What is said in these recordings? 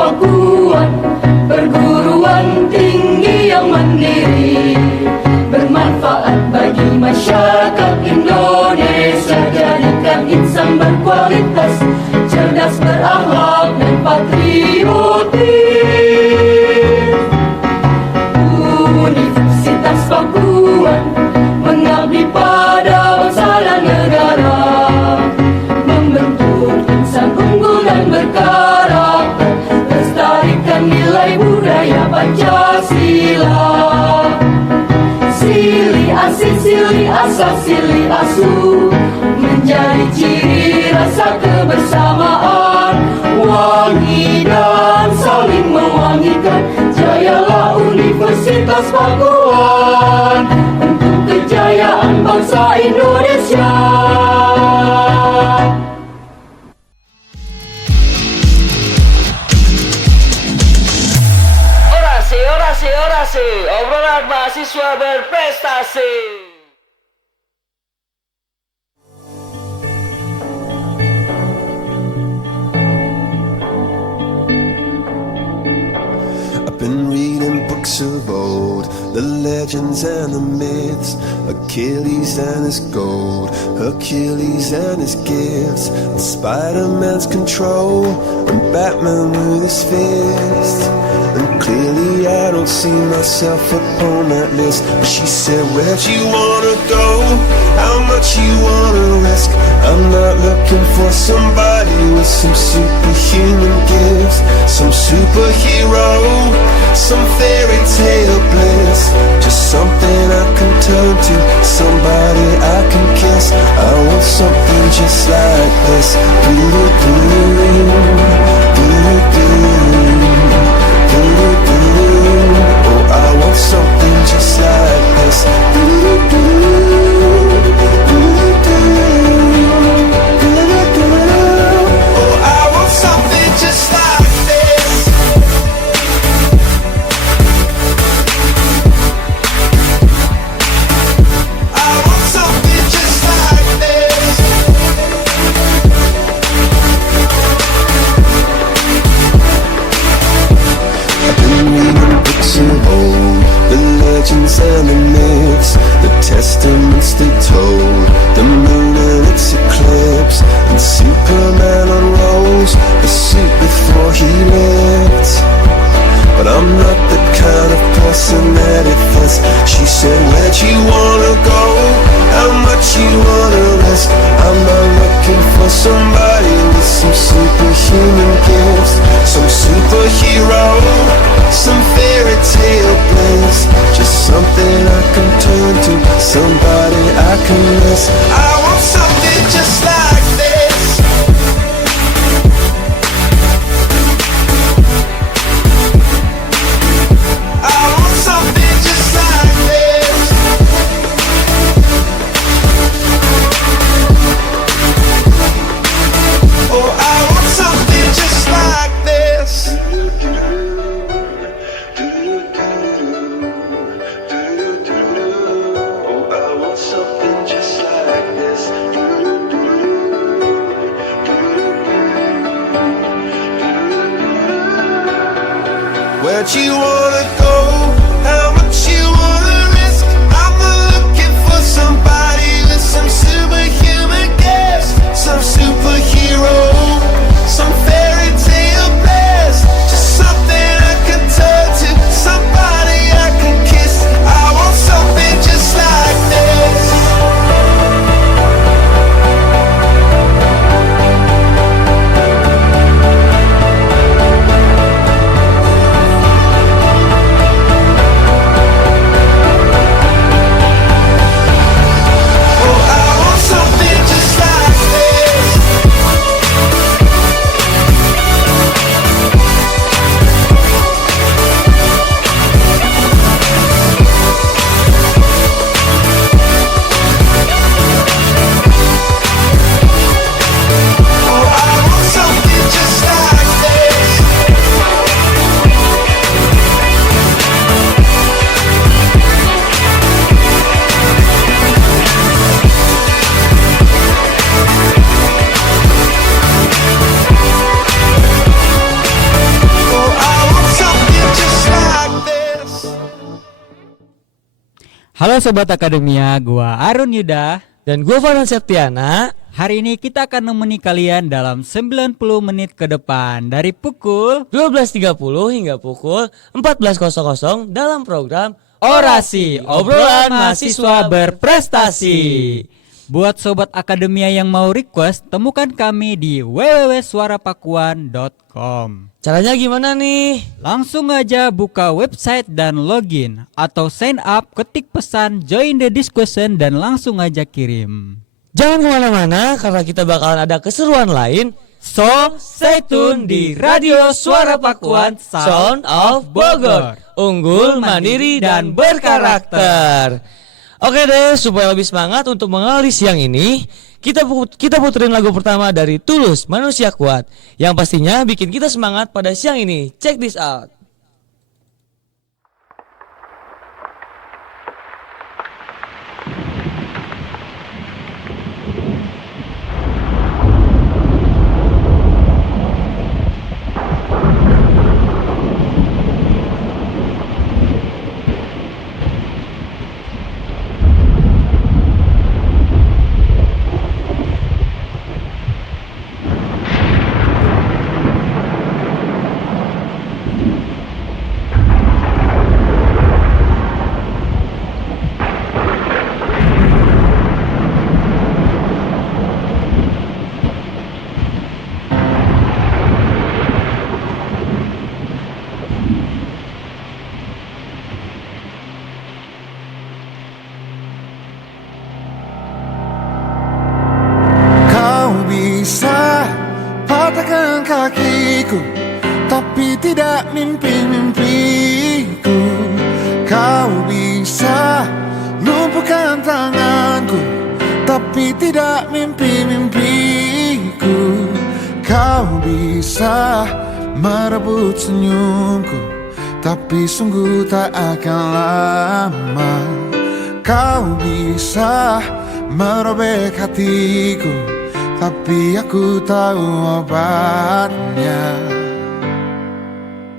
Pakuan, perguruan tinggi yang mandiri, bermanfaat bagi masyarakat Indonesia, jadikan insan berkualitas, cerdas, berakhlak dan patriotis. Universitas Pakuan mengabdi pada bangsa dan negara, membentuk insan unggul dan berkarakter, lestarikan nilai budaya Pancasila. Silih asih, silih asal, silih asuh, menjadi ciri rasa kebersamaan, wangi dan saling mewangikan. Jayalah Universitas Pakuan untuk kejayaan bangsa Indonesia. Orasi, orasi, orasi, obrolan mahasiswa berprestasi. Been reading books of old, the legends and the myths, Achilles and his gold, Hercules and his gifts, and Spider-Man's control, and Batman with his fist. And clearly I don't see myself upon that list. But she said, where'd you wanna go? How much you wanna risk? I'm not looking for somebody with some superhuman gifts, some superhero, some fairy tale bliss, just something I can turn to, somebody I can kiss. I want something just like this. Oh, I want something just like this. Oh, I want something just like this. I want something just like this. I've been reading books of old, the legends and the myths, the testaments they told, the moon and its eclipse, and Superman unrolls the suit before he lived. But I'm not the kind of person that it fits. She said, where'd you wanna go? How much you wanna risk? I'm not looking for somebody with some superhuman gifts, some superhero, some fairy tale bliss, just something I can turn to, somebody I can miss. I want something just like this. I want something just like this. Oh, I want something just like this. Oh, I want something just like this. Where'd you wanna go? How much you wanna risk? I'm looking for somebody with some superhuman gifts, some superhero, some fairy tale bliss, just something I can turn to, somebody I can kiss. I want something just like this. Halo Sobat Akademia, gua Arun Yuda. Dan gue Farhan Septiana. Hari ini kita akan menemani kalian dalam 90 menit ke depan dari pukul 12.30 hingga pukul 14.00 dalam program Orasi, obrolan mahasiswa berprestasi. Buat Sobat Akademia yang mau request, temukan kami di www.suarapakuan.com. Caranya gimana nih? Langsung aja buka website dan login, atau sign up, ketik pesan, join the discussion, dan langsung aja kirim. Jangan kemana-mana karena kita bakalan ada keseruan lain. So, stay tune di Radio Suara Pakuan Sound of Bogor. Unggul, mandiri, dan berkarakter. Oke deh, supaya lebih semangat untuk mengawali siang ini, kita puterin lagu pertama dari Tulus, Manusia Kuat, yang pastinya bikin kita semangat pada siang ini. Check this out. Patahkan kakiku, tapi tidak mimpi-mimpiku. Kau bisa lumpuhkan tanganku, tapi tidak mimpi-mimpiku. Kau bisa merebut senyumku, tapi sungguh tak akan lama. Kau bisa merobek hatiku, tapi aku tahu obatnya.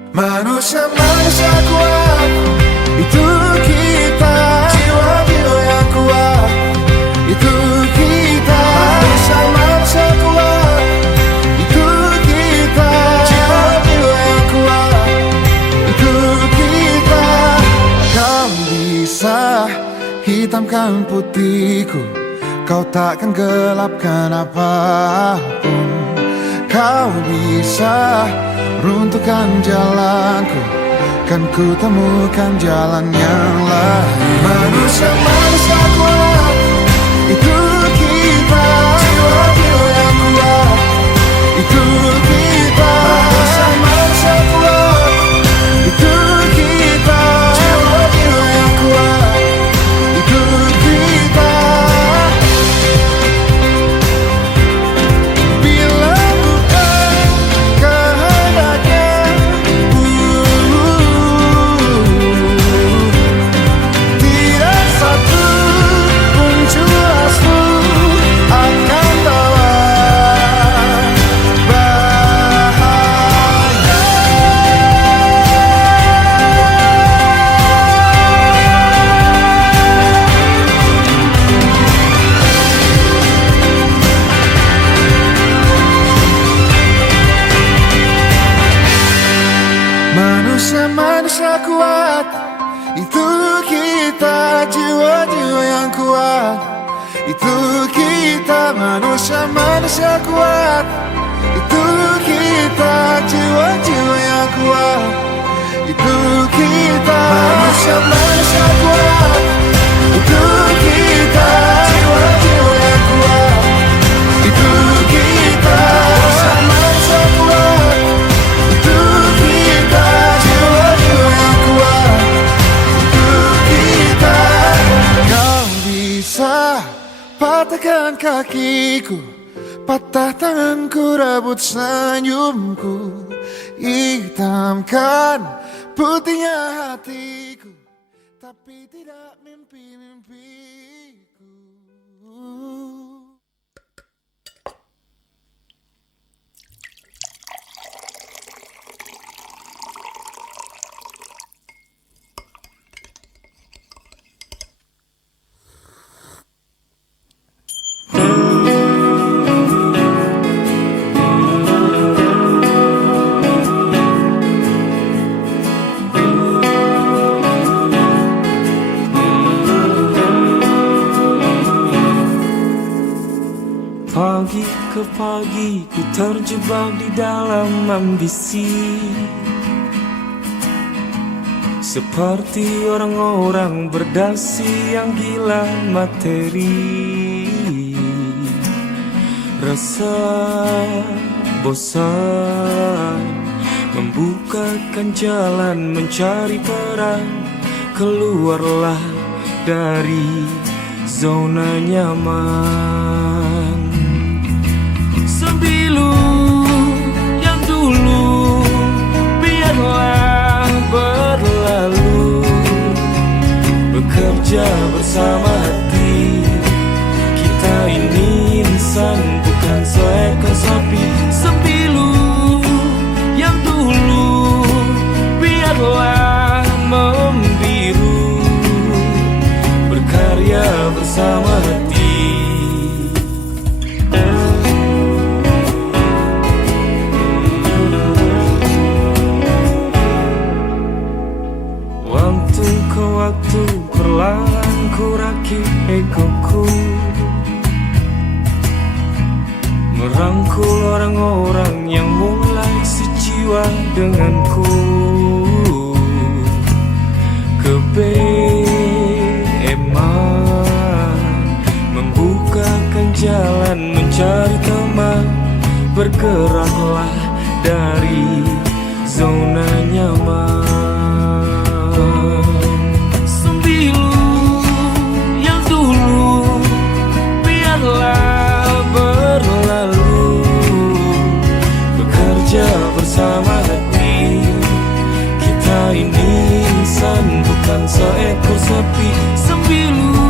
Manusia-manusia kuat, itu kita. Jiwa-jiwa yang kuat, itu kita. Manusia-manusia kuat, itu kita. Jiwa-jiwa yang kuat, itu kita. Kau bisa hitamkan putihku, kau takkan gelapkan apapun. Kau bisa runtuhkan jalanku, kan ku temukan jalan yang lain. Manusia-manusia kuat, itu kita. Jiwa-jiwa yang kuat, itu kita. Manusia-manusia kuat, itu kita. Jiwa-jiwa yang kuat, itu kita. Manusia-manusia kuat, itu kita. Jiwa-jiwa yang kuat, itu kita. Manusia-manusia kuat, itu kita. Jiwa-jiwa yang kuat, itu kita. Manusia-manusia kuat, itu kita. Jiwa-jiwa yang kuat, itu kita. Manusia-manusia kuat, itu kita. Jiwa-jiwa yang kuat, itu kita. Kau bisa patahkan kakiku, patah tanganku, rebut senyumku, hitamkan putihnya hatiku, tapi tidak mimpi-mimpiku. Ku terjebak di dalam ambisi, seperti orang-orang berdasi yang gila materi. Rasa bosan membukakan jalan mencari peran. Keluarlah dari zona nyaman. Sembilu yang dulu biarlah berlalu, bekerja bersama hati. Kita ini insan, bukan seekor sapi. Sembilu yang dulu biarlah membiru, berkarya bersama hati. Waktu ke waktu perlahan ku rakit egoku, merangkul orang-orang yang mulai sejiwa denganku. Kebeeman membukakan jalan mencari teman. Bergeraklah dari zona nyaman. Sembilu yang dulu biarlah berlalu, bekerja bersama hati. Kita ini insan, bukan seekor sapi. Sembilu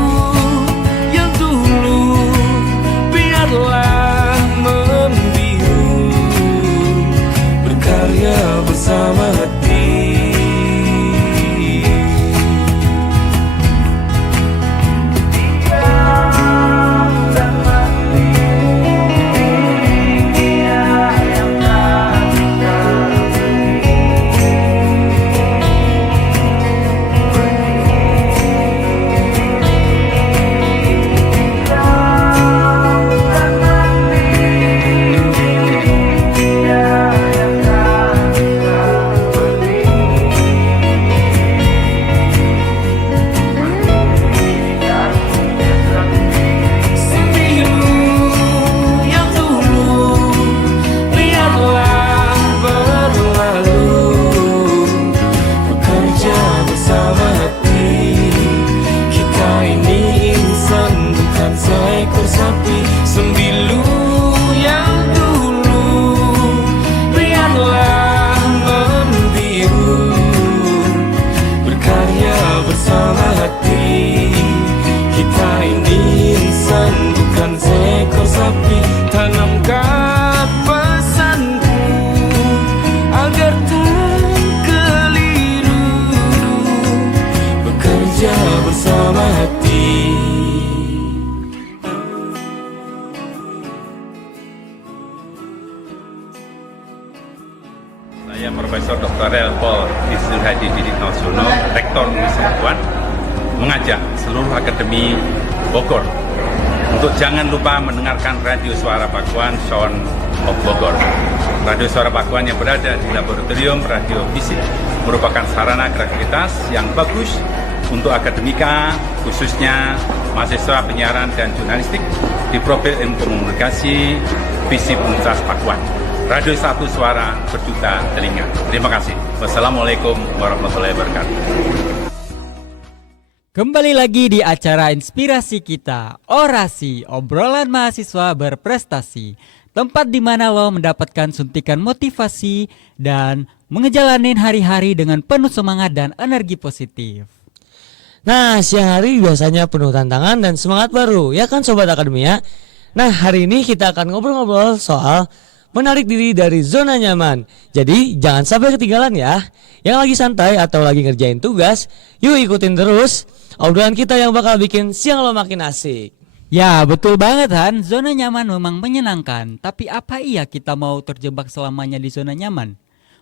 yang dulu biarlah membiru, berkarya bersama hati. Sembilu yang dulu biarlah membiru, berkarya bersama hati. Kita ini insan, bukan seekor sapi. Tanamkan pesanku agar tak keliru, bekerja bersama hati. Saya Profesor Dr. Paul Isnur Hadi Didik Nausono, Rektor Universitas Pakuan, mengajak seluruh Akademi Bogor untuk jangan lupa mendengarkan Radio Suara Pakuan Sound of Bogor. Radio Suara Pakuan yang berada di Laboratorium Radio Fisik merupakan sarana kreativitas yang bagus untuk akademika, khususnya mahasiswa penyiaran dan jurnalistik di Profil Ilmu Komunikasi Fisip Universitas Pakuan. Radio Satu Suara Berjuta Telinga. Terima kasih. Wassalamualaikum warahmatullahi wabarakatuh. Kembali lagi di acara inspirasi kita, Orasi, obrolan mahasiswa berprestasi. Tempat di mana lo mendapatkan suntikan motivasi dan ngejalanin hari-hari dengan penuh semangat dan energi positif. Nah, siang hari biasanya penuh tantangan dan semangat baru, ya kan Sobat Akademia? Nah, hari ini kita akan ngobrol-ngobrol soal menarik diri dari zona nyaman. Jadi jangan sampai ketinggalan ya. Yang lagi santai atau lagi ngerjain tugas, yuk ikutin terus obrolan kita yang bakal bikin siang lo makin asik. Ya betul banget Han, zona nyaman memang menyenangkan. Tapi apa iya kita mau terjebak selamanya di zona nyaman?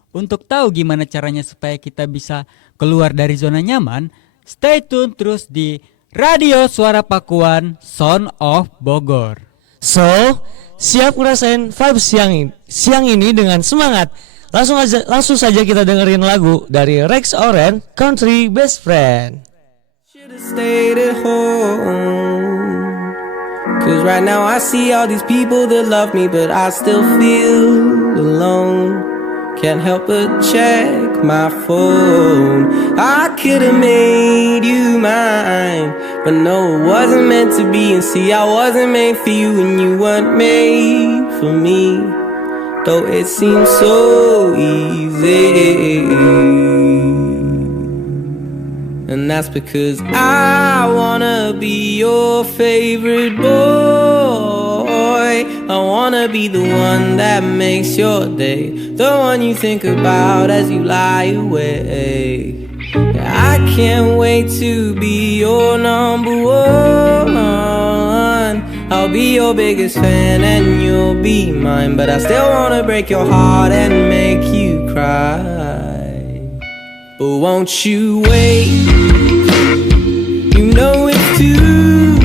Untuk tahu gimana caranya supaya kita bisa keluar dari zona nyaman, stay tune terus di Radio Suara Pakuan Sound of Bogor. So, siap ngerasain vibes siang ini dengan semangat. Langsung saja kita dengerin lagu dari Rex Orange, Country Best Friend. Should've stayed at home, 'cause right now I see all these people that love me, but I still feel alone. Can't help but check my phone. I could've made you mine, but no, it wasn't meant to be. And see, I wasn't made for you, and you weren't made for me. Though it seems so easy, and that's because I wanna be your favorite boy. I wanna be the one that makes your day, the one you think about as you lie awake. I can't wait to be your number one. I'll be your biggest fan and you'll be mine, but I still wanna break your heart and make you cry. But won't you wait? You know it's too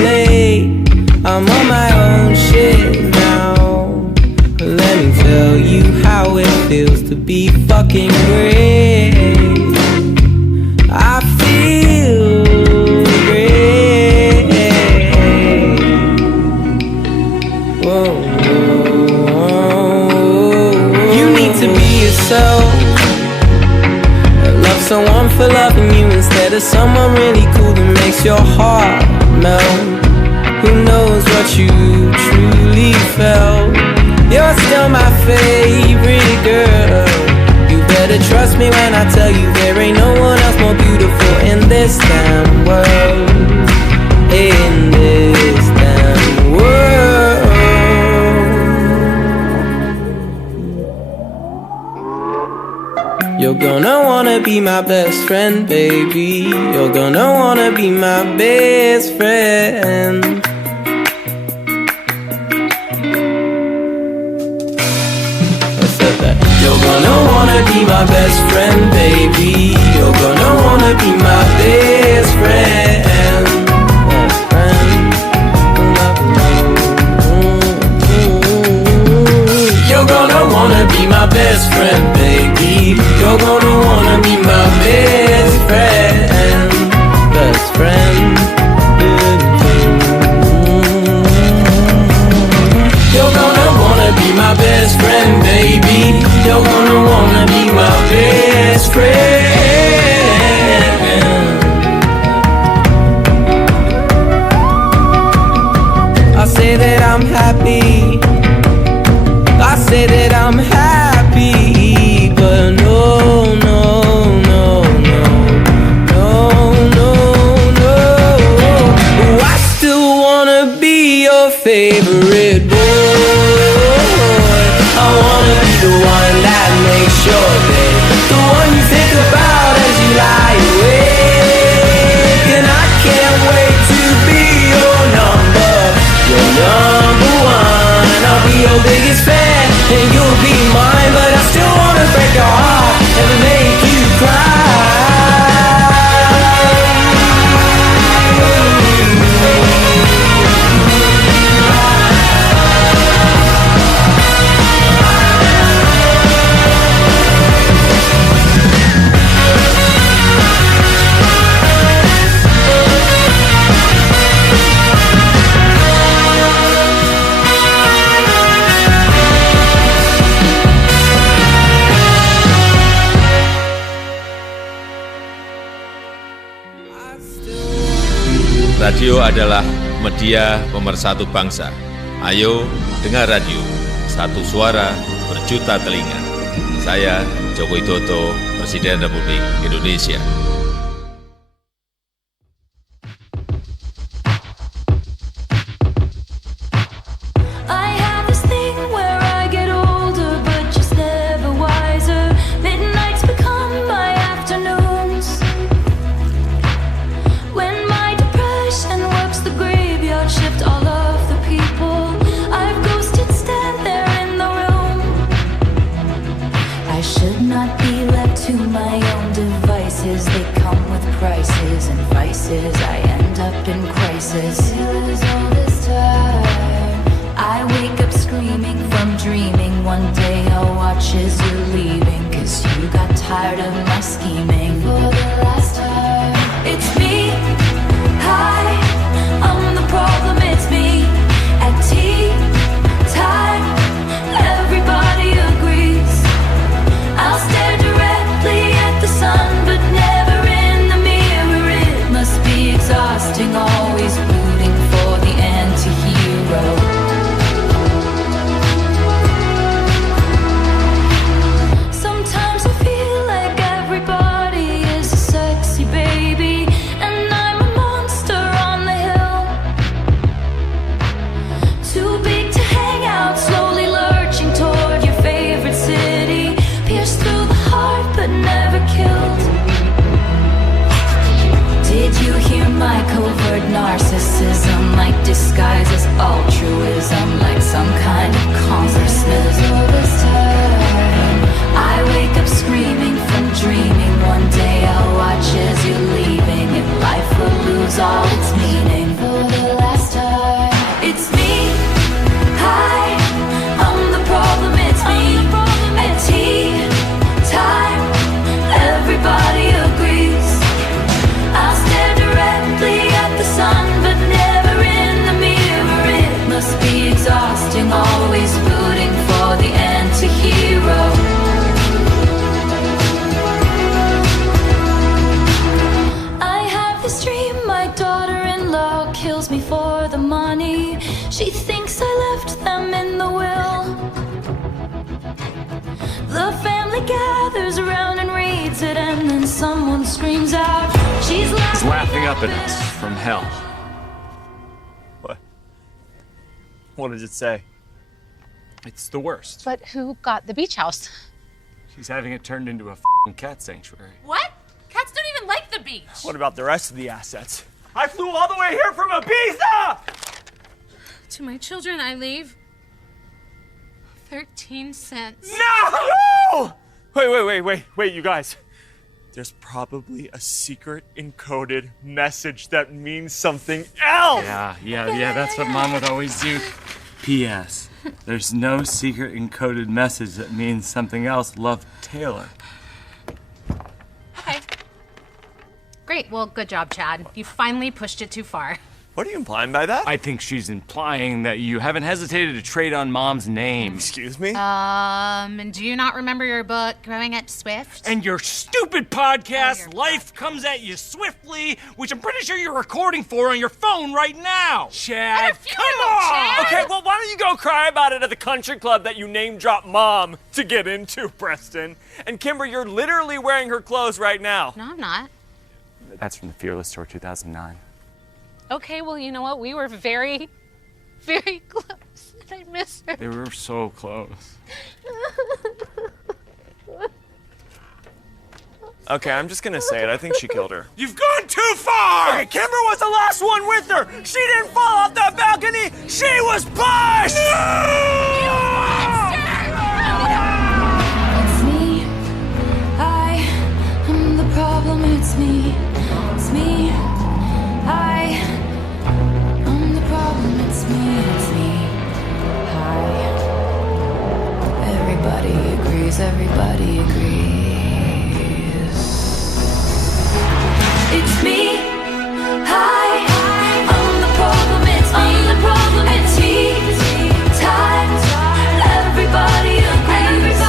late. I'm on my own shit now. Let me tell you how it feels to be fucking great. I feel great. Whoa, you need to be yourself. Love someone for loving you instead of someone really cool that makes your heart melt. Who knows what you truly felt? You're still my favorite girl. You better trust me when I tell you there ain't no one else more beautiful in this damn world. In this damn world. You're gonna wanna be my best friend, baby. You're gonna wanna be my best friend. You're gonna wanna be my best friend, baby. You're gonna wanna be my best friend. Best friend. You're gonna wanna be my best friend, baby. You're gonna wanna be my best friend. Best friend. You're gonna wanna be my best friend, baby. You're gonna wanna be my best friend. I say that I'm happy. I say that I'm happy, but no, no, no, no, no, no, no. I still wanna be your favorite boy. I wanna be the one that makes your day, the one you think about as you lie awake. And I can't wait to be your number one. I'll be your biggest fan and you'll be mine, but I still wanna break your heart and make you cry. Radio adalah media pemersatu bangsa. Ayo dengar radio, satu suara berjuta telinga. Saya Joko Widodo, Presiden Republik Indonesia. They come with prices and vices. I end up in crisis. All this time I wake up screaming from dreaming. One day I'll watch as you're leaving, 'cause you got tired of my scheming. For the last time, it's me. Hi, I'm the problem, it's me. At tea time, everybody agrees. I'll stare directly at the sun, but never in the mirror. It must be exhausting, always rooting for the anti-hero. Sometimes I feel like everybody is a sexy baby, and I'm a monster on the hill. Too big to hang out, slowly lurching toward your favorite city. Pierced through the heart but never killed. Did you hear my covert narcissism? Like disguise as altruism, like some kind of consciousness. All this time, I wake up screaming from dreaming. One day I'll watch as you're leaving, and life will lose all its meaning. For the last time, it's me. Hi, I'm the problem, it's me. At tea time, everybody agrees. I'll stare directly at the sun, but never in the mirror. It must be exhausting, always rooting for the anti-hero. I have this dream, my daughter-in-law kills me for the money. She thinks I left them in the will. The family gathers around and reads it, and then someone screams out, she's laughing Up at us from hell. What does it say? It's the worst. But who got the beach house? She's having it turned into a f***ing cat sanctuary. What? Cats don't even like the beach. What about the rest of the assets? I flew all the way here from Ibiza! To my children, I leave 13 cents. No! Wait, you guys. There's probably a secret encoded message that means something else! Yeah, that's what Mom would always do. P.S. There's no secret encoded message that means something else. Love, Taylor. Okay. Great. Well, good job, Chad. You finally pushed it too far. What are you implying by that? I think she's implying that you haven't hesitated to trade on Mom's name. Excuse me? Do you not remember your book, Growing Up Swift? And your stupid podcast, Life Comes at You Swiftly, which I'm pretty sure you're recording for on your phone right now. Chad, come on! Chad! Okay, well, why don't you go cry about it at the country club that you name-dropped Mom to get into, Preston? And Kimber, you're literally wearing her clothes right now. No, I'm not. That's from the Fearless Tour 2009. Okay, well, you know what? We were very, very close. I miss her. They were so close. Okay, I'm just gonna say it. I think she killed her. You've gone too far! Okay, Kimber was the last one with her! She didn't fall off that balcony! She was pushed! It's me. I am the problem, it's me. It's me. I am the problem, it's me. It's me. Hi. Everybody agrees, everybody agrees. It's me. Hi. I'm the problem, it's me. I'm the problem, it's me. Time. Everybody agrees.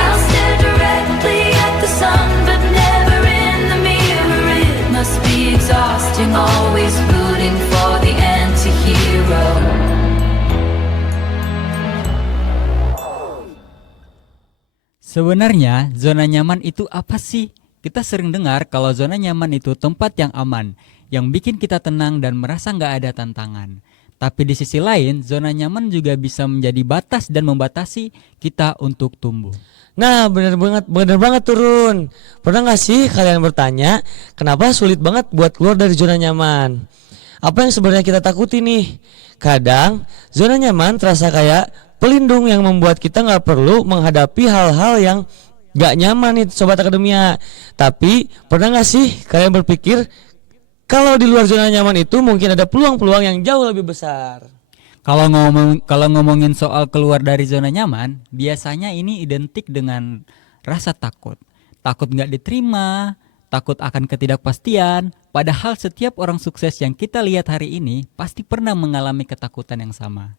I'll stare directly at the sun, but never in the mirror. It must be exhausting, always rooting for the anti-hero. Sebenarnya zona nyaman itu apa sih? Kita sering dengar kalau zona nyaman itu tempat yang aman, yang bikin kita tenang dan merasa nggak ada tantangan. Tapi di sisi lain, zona nyaman juga bisa menjadi batas dan membatasi kita untuk tumbuh. Nah, bener banget Turun. Pernah nggak sih kalian bertanya, kenapa sulit banget buat keluar dari zona nyaman? Apa yang sebenarnya kita takuti nih? Kadang zona nyaman terasa kayak pelindung yang membuat kita nggak perlu menghadapi hal-hal yang nggak nyaman nih, Sobat Akademia. Tapi pernah nggak sih kalian berpikir kalau di luar zona nyaman itu mungkin ada peluang-peluang yang jauh lebih besar? Kalau ngomongin soal keluar dari zona nyaman, biasanya ini identik dengan rasa takut. Takut nggak diterima, takut akan ketidakpastian. Padahal setiap orang sukses yang kita lihat hari ini pasti pernah mengalami ketakutan yang sama.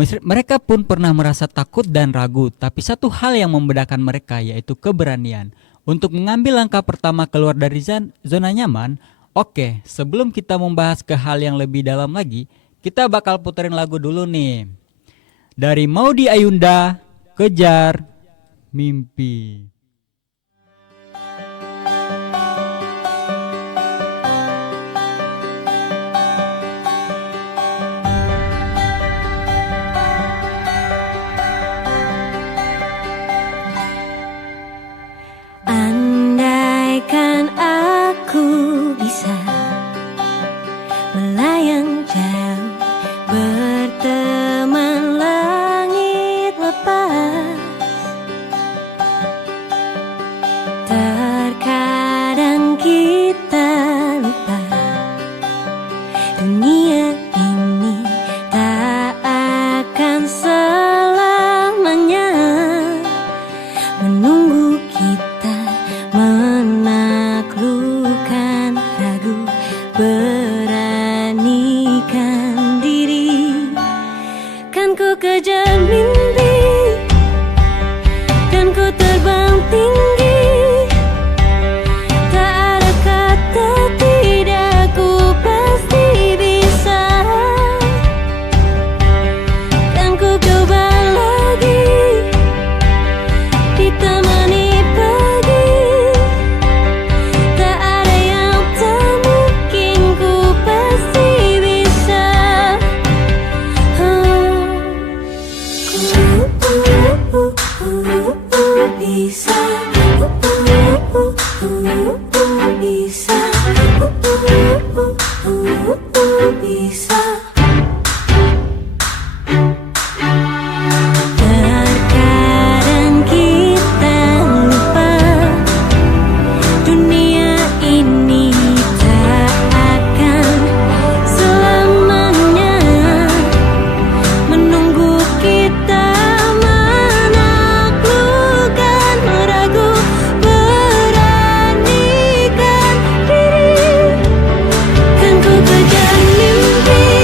Mereka pun pernah merasa takut dan ragu, tapi satu hal yang membedakan mereka yaitu keberanian. Untuk mengambil langkah pertama keluar dari zona nyaman, oke, sebelum kita membahas ke hal yang lebih dalam lagi, kita bakal puterin lagu dulu nih. Dari Maudy Ayunda, Kejar Mimpi. Andaikan aku bisa melayang jauh, berteman langit lepas. Terkadang kita lupa dunia ini tak akan selamanya menunggu kita menaklukkan ragu, beranikan diri. Kan ku kejar mimpi, kan ku terbang tinggi. Tak ada kata tidak, ku pasti bisa. Kan ku coba lagi, ditemani pagi. Tak ada yang tak mungkin, ku pasti bisa. Bisa. Bisa. Terkadang kita lupa dunia ini tak akan selamanya menunggu kita menaklukkan ragu, beranikan diri. Kan ku kejar mimpi,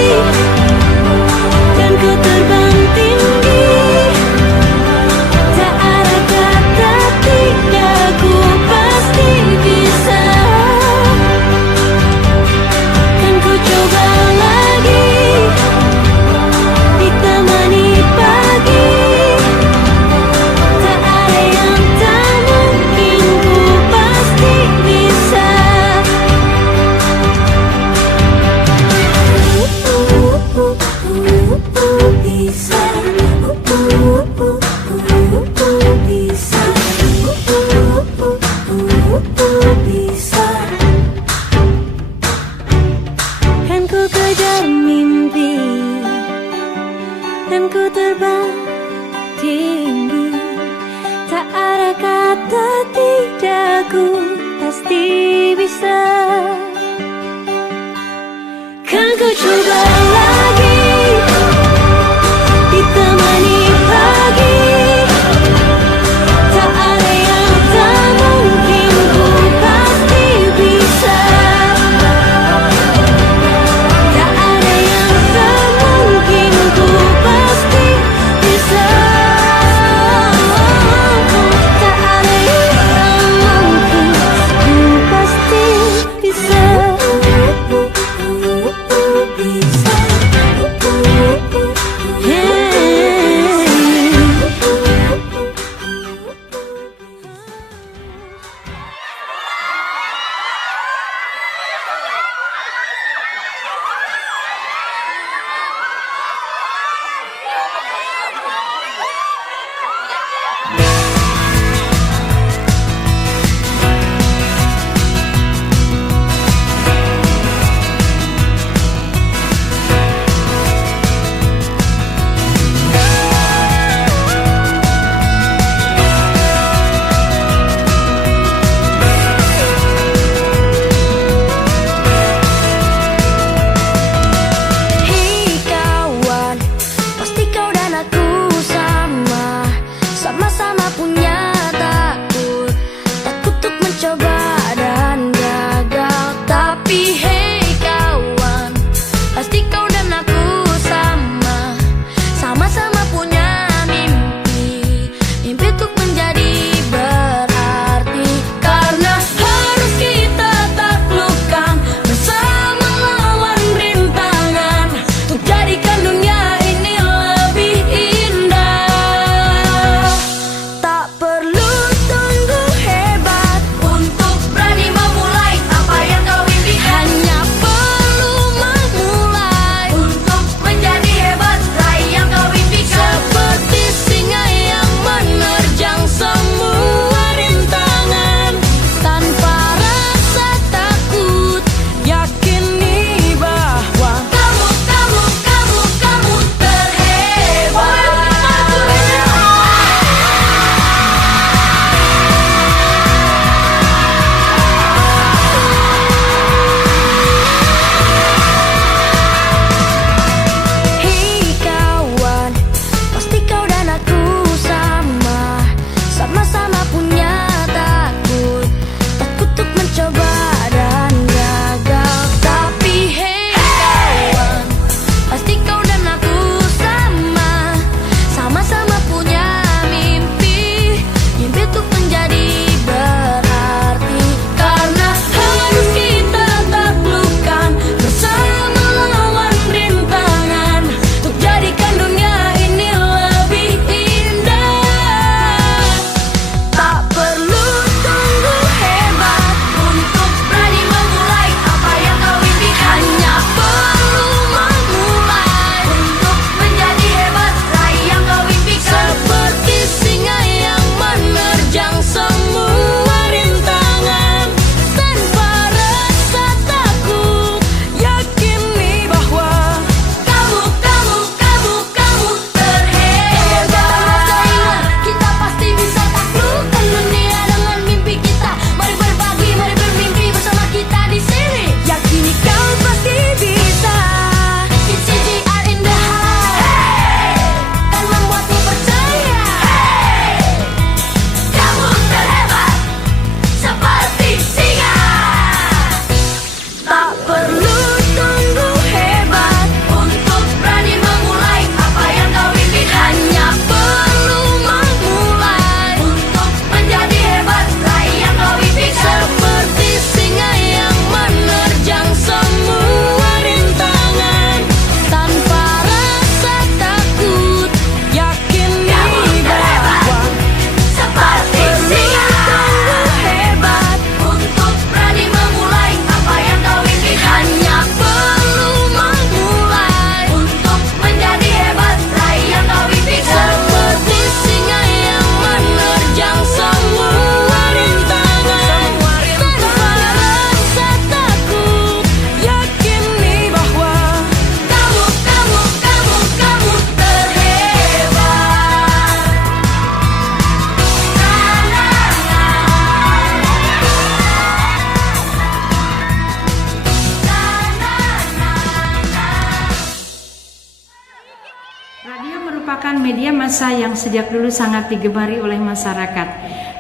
media massa yang sejak dulu sangat digemari oleh masyarakat.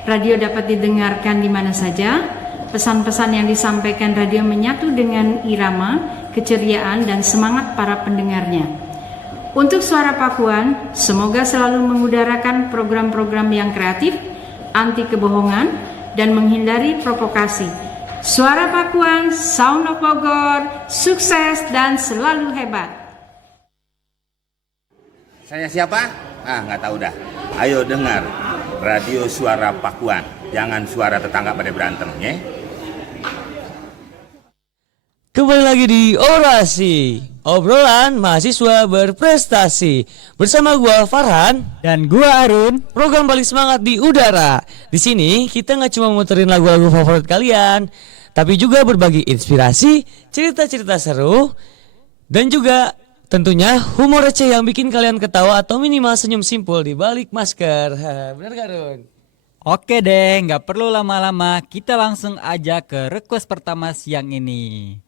Radio dapat didengarkan di mana saja. Pesan-pesan yang disampaikan radio menyatu dengan irama, keceriaan, dan semangat para pendengarnya. Untuk Suara Pakuan, semoga selalu mengudarakan program-program yang kreatif, anti kebohongan, dan menghindari provokasi. Suara Pakuan, Sound of Bogor, sukses dan selalu hebat. Saya siapa? Nggak tahu dah. Ayo dengar Radio Suara Pakuan. Jangan suara tetangga pada berantem, ya. Kembali lagi di Orasi, obrolan mahasiswa berprestasi. Bersama gua Farhan dan gua Arun. Program paling semangat di udara. Di sini kita nggak cuma muterin lagu-lagu favorit kalian, tapi juga berbagi inspirasi, cerita-cerita seru, dan juga tentunya humor receh yang bikin kalian ketawa atau minimal senyum simpul di balik masker. Bener gak, Run? Oke deh, nggak perlu lama-lama. Kita langsung aja ke request pertama siang ini.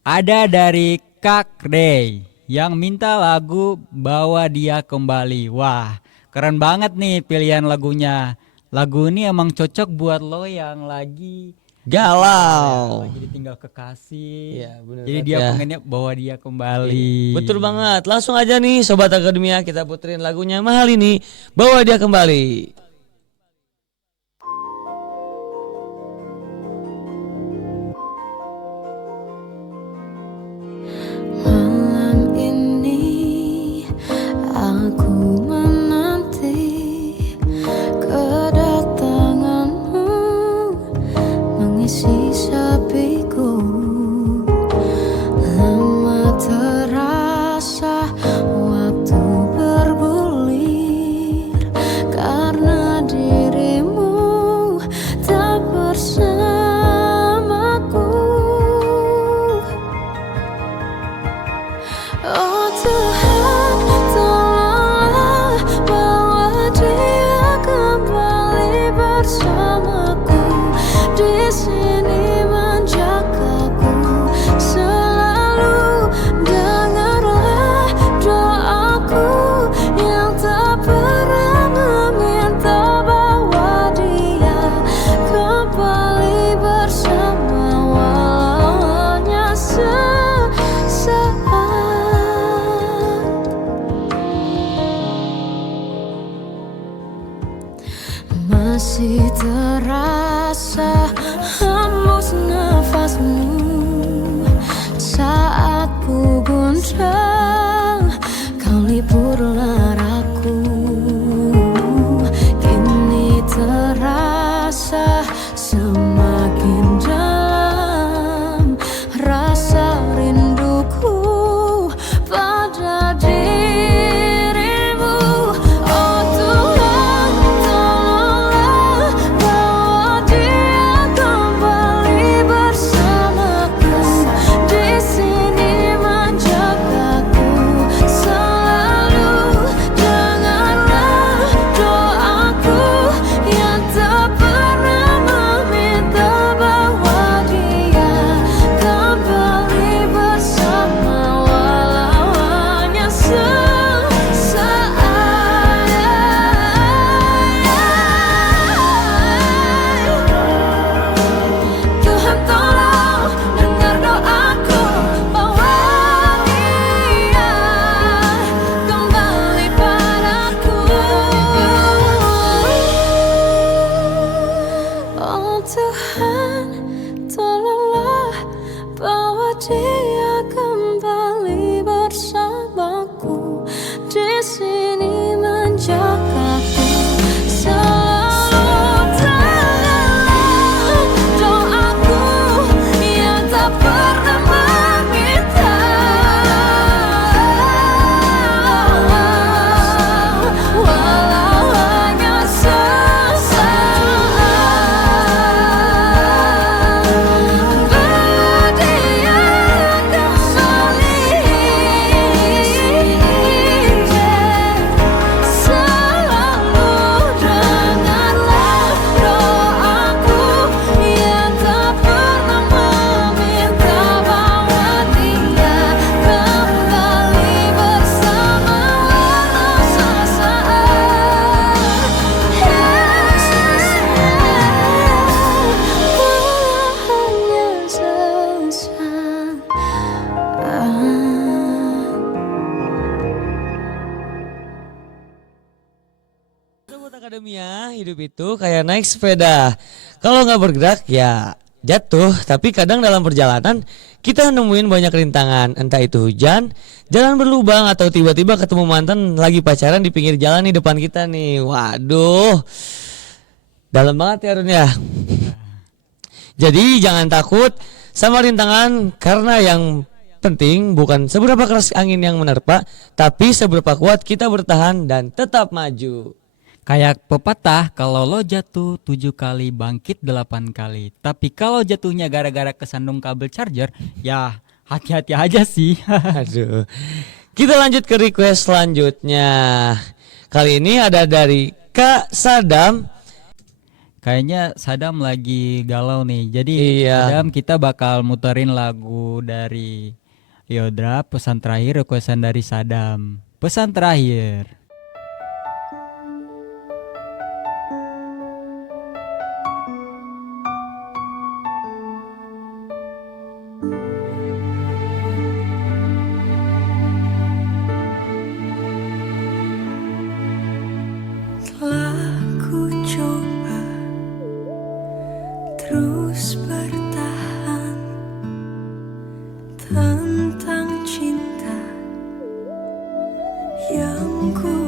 Ada dari Kak Day yang minta lagu Bawa Dia Kembali. Wah, keren banget nih pilihan lagunya. Lagu ini emang cocok buat lo yang lagi galau, lagi ditinggal kekasih. Ya, bener. Jadi dia pengennya bawa dia kembali. Betul banget. Langsung aja nih Sobat Akademia, kita puterin lagunya mahal ini, Bawa Dia Kembali. Malam ini aku menanti kedatanganmu mengisi sepiku. Lama terasa waktu bergulir karena dirimu tak bersamaku. Oh Tuhan, tolonglah bawa dia kembali bersamaku. Di sini menjagaku selalu. Dengarlah doaku yang tak pernah meminta, bawa dia kembali bersama walau hanya sesaat. Masih terasa hembus nafasmu saat ku guncang, kau lipurlah raku. Kini terasa semakin dalam rasa rinduku pada dirimu. Oh Tuhan, tolonglah bawa dia kembali bersamaku. Di sini menjagaku Sobat Akademia, hidup itu kayak naik sepeda. Kalau nggak bergerak ya jatuh. Tapi kadang dalam perjalanan kita nemuin banyak rintangan. Entah itu hujan, jalan berlubang, atau tiba-tiba ketemu mantan lagi pacaran di pinggir jalan di depan kita nih. Waduh, dalam banget ya Run ya. Jadi jangan takut sama rintangan, karena yang penting bukan seberapa keras angin yang menerpa, tapi seberapa kuat kita bertahan dan tetap maju. Kayak pepatah, kalau lo jatuh 7 kali bangkit 8 kali. Tapi kalau jatuhnya gara-gara kesandung kabel charger, ya hati-hati aja sih. Aduh. Kita lanjut ke request selanjutnya. Kali ini ada dari Kak Sadam. Kayaknya Sadam lagi galau nih. Jadi Sadam, kita bakal muterin lagu dari Yodra, pesan terakhir, requestan dari Sadam. Pesan terakhir. Telah ku coba terus bertahan tentang cinta yang ku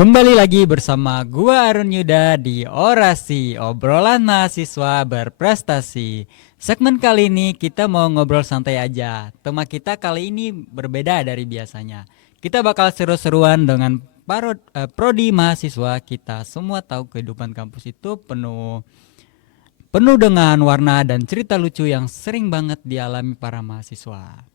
Kembali lagi bersama gua Arun Yuda di Orasi, obrolan mahasiswa berprestasi. Segmen kali ini kita mau ngobrol santai aja. Tema kita kali ini berbeda dari biasanya. Kita bakal seru-seruan dengan prodi mahasiswa. Kita semua tahu kehidupan kampus itu penuh dengan warna dan cerita lucu yang sering banget dialami para mahasiswa.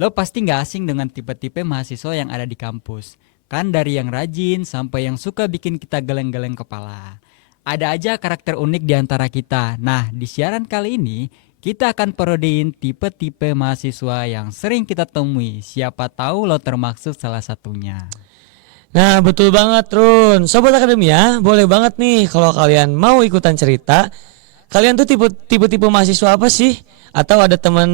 Lo pasti gak asing dengan tipe-tipe mahasiswa yang ada di kampus. Kan dari yang rajin sampai yang suka bikin kita geleng-geleng kepala. Ada aja karakter unik di antara kita. Nah, di siaran kali ini kita akan parodiin tipe-tipe mahasiswa yang sering kita temui. Siapa tahu lo termaksud salah satunya. Nah, betul banget Run. Sobat Akademia, boleh banget nih kalau kalian mau ikutan cerita. Kalian tuh tipe-tipe mahasiswa apa sih? Atau ada teman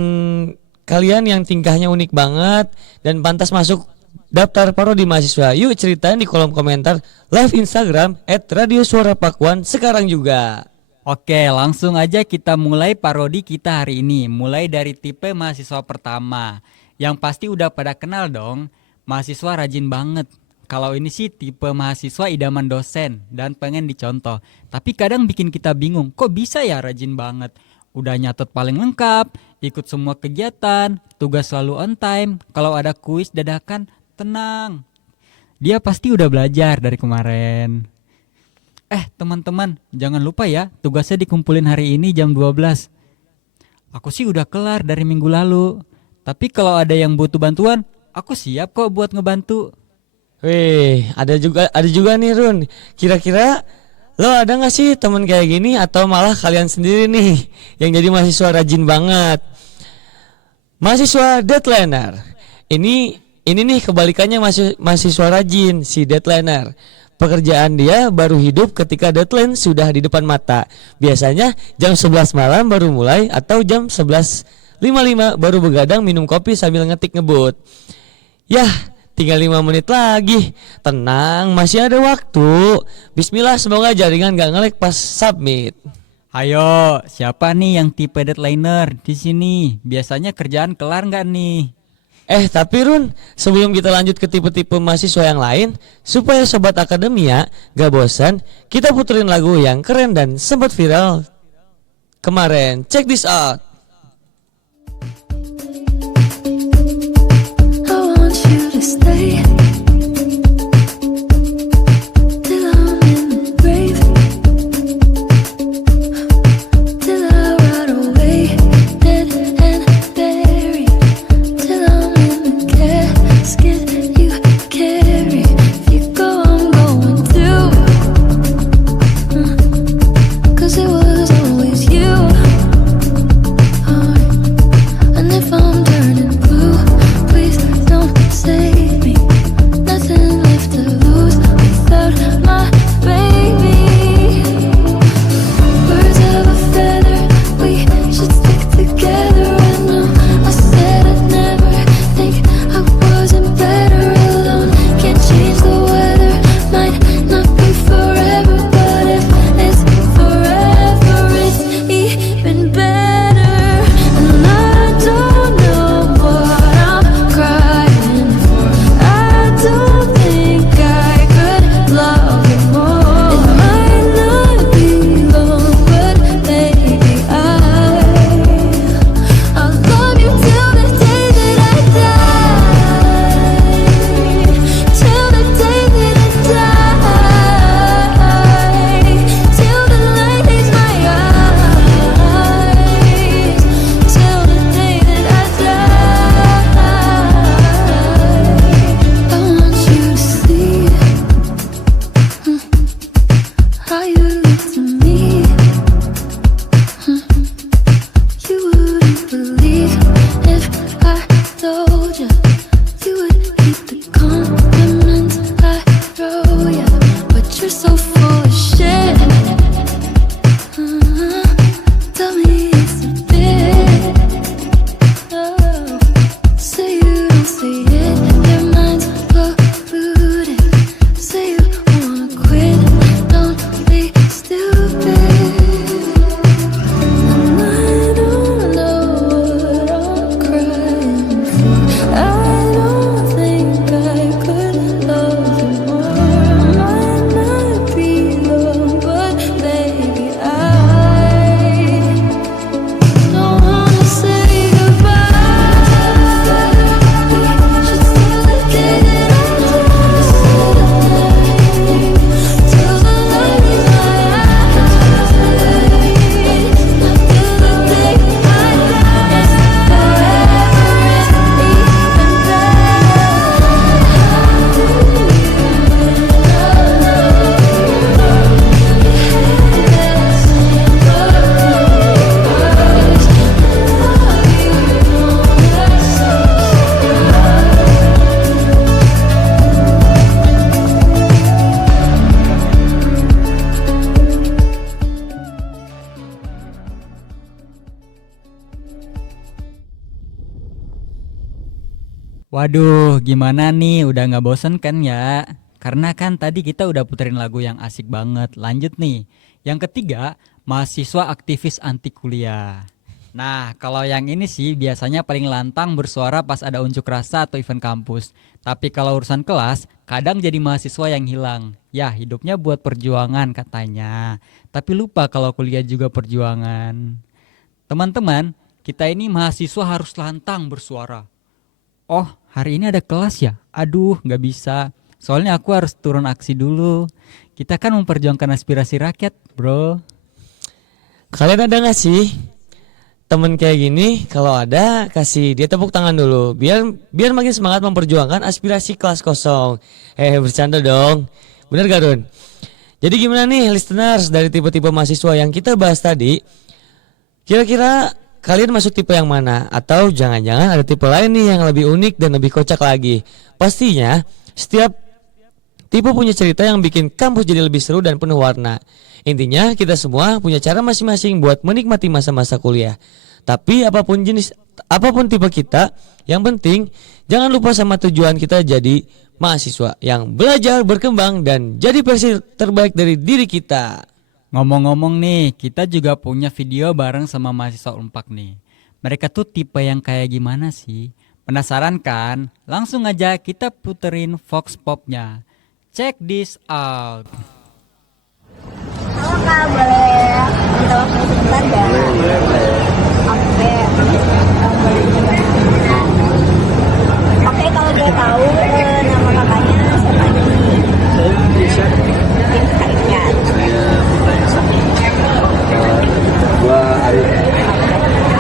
kalian yang tingkahnya unik banget dan pantas masuk daftar parodi mahasiswa? Yuk ceritain di kolom komentar live Instagram @radiosuarapakuan sekarang juga. Oke, langsung aja kita mulai parodi kita hari ini. Mulai dari tipe mahasiswa pertama. Yang pasti udah pada kenal dong, mahasiswa rajin banget. Kalau ini sih tipe mahasiswa idaman dosen dan pengen dicontoh. Tapi kadang bikin kita bingung, kok bisa ya rajin banget? Udah nyatet paling lengkap, ikut semua kegiatan, tugas selalu on time. Kalau ada kuis dadakan, tenang, dia pasti udah belajar dari kemarin. Teman-teman, jangan lupa ya, tugasnya dikumpulin hari ini jam 12. Aku sih udah kelar dari minggu lalu. Tapi kalau ada yang butuh bantuan, aku siap kok buat ngebantu. Wih, ada juga nih Run. Kira-kira lo ada gak sih temen kayak gini? Atau malah kalian sendiri nih yang jadi mahasiswa rajin banget? Mahasiswa deadlineer. Ini nih kebalikannya mahasiswa rajin, si deadlineer. Pekerjaan dia baru hidup ketika deadline sudah di depan mata. Biasanya jam 11 malam baru mulai atau jam 11.55 baru begadang minum kopi sambil ngetik ngebut. Yah, tinggal 5 menit lagi. Tenang, masih ada waktu. Bismillah, semoga jaringan gak nge-lag pas submit. Ayo, siapa nih yang tipe deadlineer di sini? Biasanya kerjaan kelar nggak nih? Tapi Run, sebelum kita lanjut ke tipe-tipe mahasiswa yang lain, supaya Sobat Akademia gak bosan, kita puterin lagu yang keren dan sempat viral kemarin. Check this out. I want you to stay till I'm in the grave, till I rot away, dead and buried, till I'm in the casket you carry. If you go, I'm going too, 'cause it was always you. Waduh, gimana nih? Udah nggak bosen kan ya? Karena kan tadi kita udah puterin lagu yang asik banget. Lanjut nih. Yang ketiga, mahasiswa aktivis anti kuliah. Nah, kalau yang ini sih biasanya paling lantang bersuara pas ada unjuk rasa atau event kampus. Tapi kalau urusan kelas, kadang jadi mahasiswa yang hilang. Ya, hidupnya buat perjuangan katanya. Tapi lupa kalau kuliah juga perjuangan. Teman-teman, kita ini mahasiswa harus lantang bersuara. Oh, hari ini ada kelas ya? Aduh, nggak bisa. Soalnya aku harus turun aksi dulu. Kita kan memperjuangkan aspirasi rakyat, bro. Kalian ada gak sih temen kayak gini? Kalau ada, kasih dia tepuk tangan dulu. Biar makin semangat memperjuangkan aspirasi kelas kosong. Bercanda dong. Bener gak, Dun? Jadi gimana nih listeners dari tipe-tipe mahasiswa yang kita bahas tadi? Kira-kira kalian masuk tipe yang mana? Atau jangan-jangan ada tipe lain nih yang lebih unik dan lebih kocak lagi? Pastinya setiap tipe punya cerita yang bikin kampus jadi lebih seru dan penuh warna. Intinya kita semua punya cara masing-masing buat menikmati masa-masa kuliah. Tapi apapun tipe kita, yang penting jangan lupa sama tujuan kita jadi mahasiswa yang belajar, berkembang, dan jadi versi terbaik dari diri kita. Ngomong-ngomong nih, kita juga punya video bareng sama mahasiswa Unpak nih. Mereka tuh tipe yang kayak gimana sih? Penasaran kan? Langsung aja kita puterin Vox Popnya. Check this out. Halo Kak, boleh minta waktu sebentar gak? Oke. Oke, kalau gue tahu nama kakaknya siapa nih? Kak Icat. Gua Arif.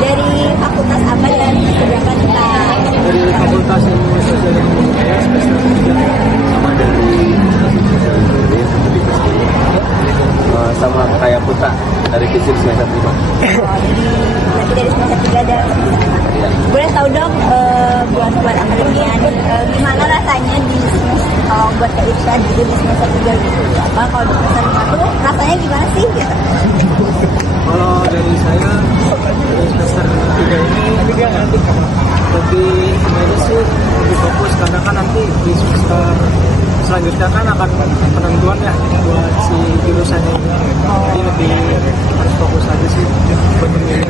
Dari fakultas apa dan keberapa Kak? Dari Fakultas Ilmu Sosial dan Budaya semester 3 sama dari sama kayak Putra dari Fisik semester 5. Berarti dari semester 3 dan boleh tahu dong buat akademia gimana rasanya di kalau buat Kak Irsyad gitu di semester 3 gitu. Apa kalau di semester 5 tuh rasanya gimana sih gitu? Kalau dari saya dari semester 3 ini lebih gimana sih lebih fokus karena kan nanti di semester selanjutnya kan akan penentuan ya buat si jurusan ini. Jadi lebih harus fokus aja sih buat memilih.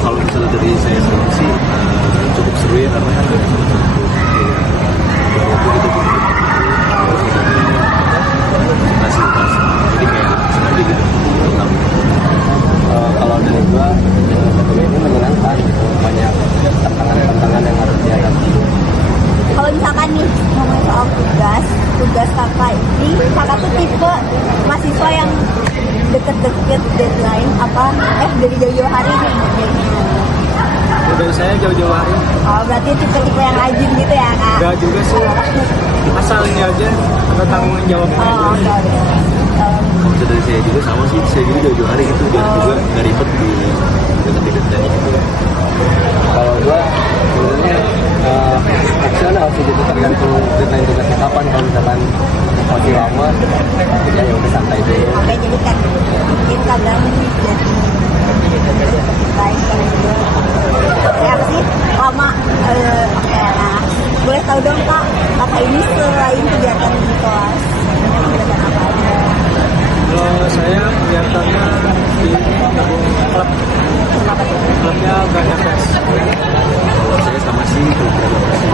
Kalau misalnya dari saya sendiri sih cukup seru ya karena kan jadi kayak sengaja gitu. Kalau dari gua ini menyenangkan, banyak tantangan yang harus dihadapi. Kalau misalkan nih ngomongin soal tugas kakak ini, kakak tuh tipe mahasiswa yang deket-deket deadline apa dari jauh-jauh hari nih ngerjainnya? Dari saya jauh-jauh hari. Oh, berarti tipe-tipe yang rajin gitu ya Kak? Enggak juga sih, asal ini aja ada tanggung jawabnya. Oh, oke. Kalau dari saya juga sama sih, saya juga jauh-jauh hari gitu, biar juga nggak ribet di dekat-dekat gitu. Kalau gua sebenarnya opsional sih, jadi tergantung deadline tugasnya kapan. Kalau misalkan masih lama, ya udah santai dulu. Oke, jadi kan mungkin kadang jadi baik kan juga. Oke, apa sih lama? Oke, nah boleh tahu dong Kak, kakak ini selain kegiatan di kelas, kegiatan apa aja? Kalau saya kegiatannya di klub. Klubnya banyak guys. Saya sama sih program sih.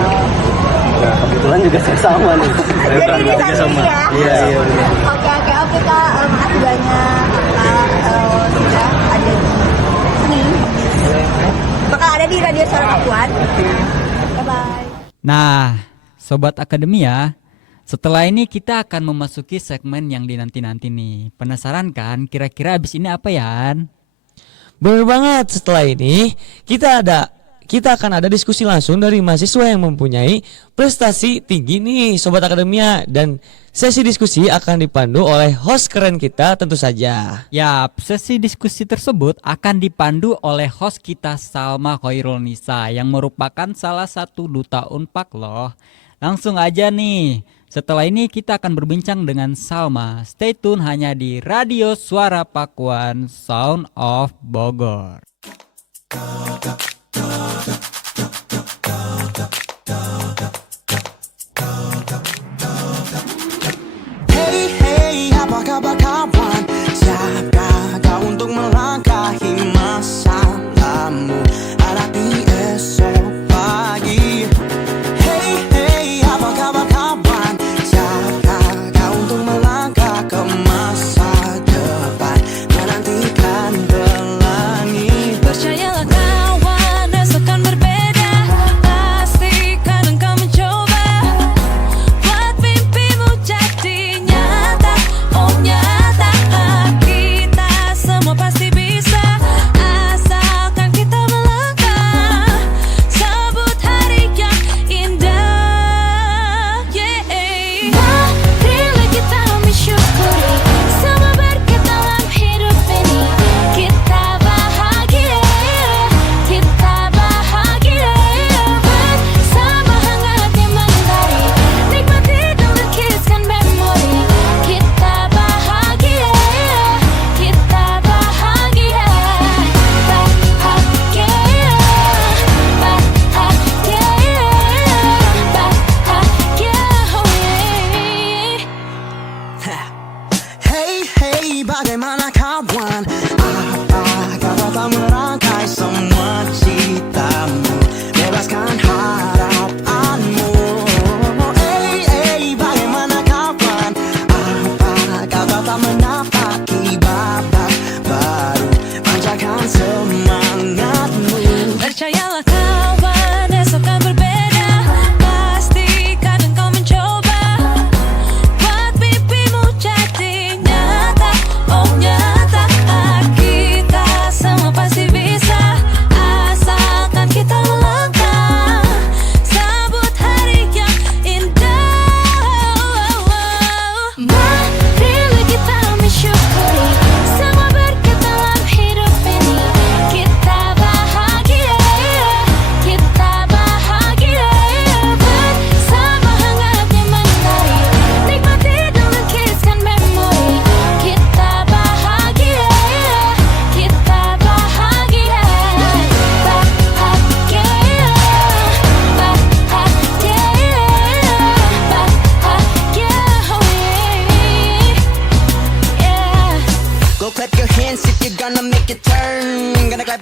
Ya kebetulan juga saya sama nih. Jadi juga sama. Iya. Oke Kak, makasih banyak Kak sudah ada di sini. Bakal ada di Radio Suara Pakuan. Bye-bye. Nah, Sobat Akademia, setelah ini kita akan memasuki segmen yang dinanti-nanti nih. Penasaran kan kira-kira abis ini apa ya? Bener banget, setelah ini kita akan ada diskusi langsung dari mahasiswa yang mempunyai prestasi tinggi nih Sobat Akademia. Dan sesi diskusi akan dipandu oleh host keren kita tentu saja. Yap, sesi diskusi tersebut akan dipandu oleh host kita Salma Khairul Nisa yang merupakan salah satu duta Unpak loh. Langsung aja nih, setelah ini kita akan berbincang dengan Salma. Stay tune hanya di Radio Suara Pakuan, Sound of Bogor.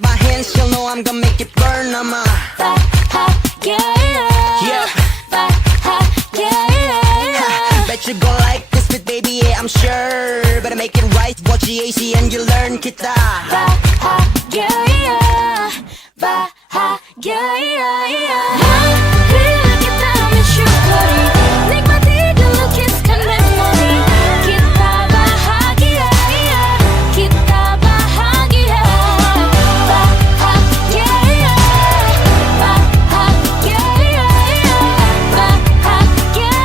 got my hands, you'll know I'm gonna make it burn. I'm a yeah. Bet you gon' like this fit, baby, yeah, I'm sure. Better make it right, watch the AC and you learn kita. Marilah kita mensyukuri, nikmati dulu kiskan memori. Kita bahagia, kita bahagia, bahagia, bahagia, bahagia.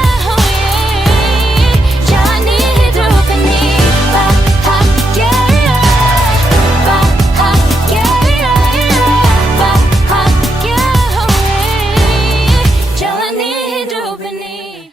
Jalani hidup ini bahagia, bahagia, bahagia. Jalani hidup ini.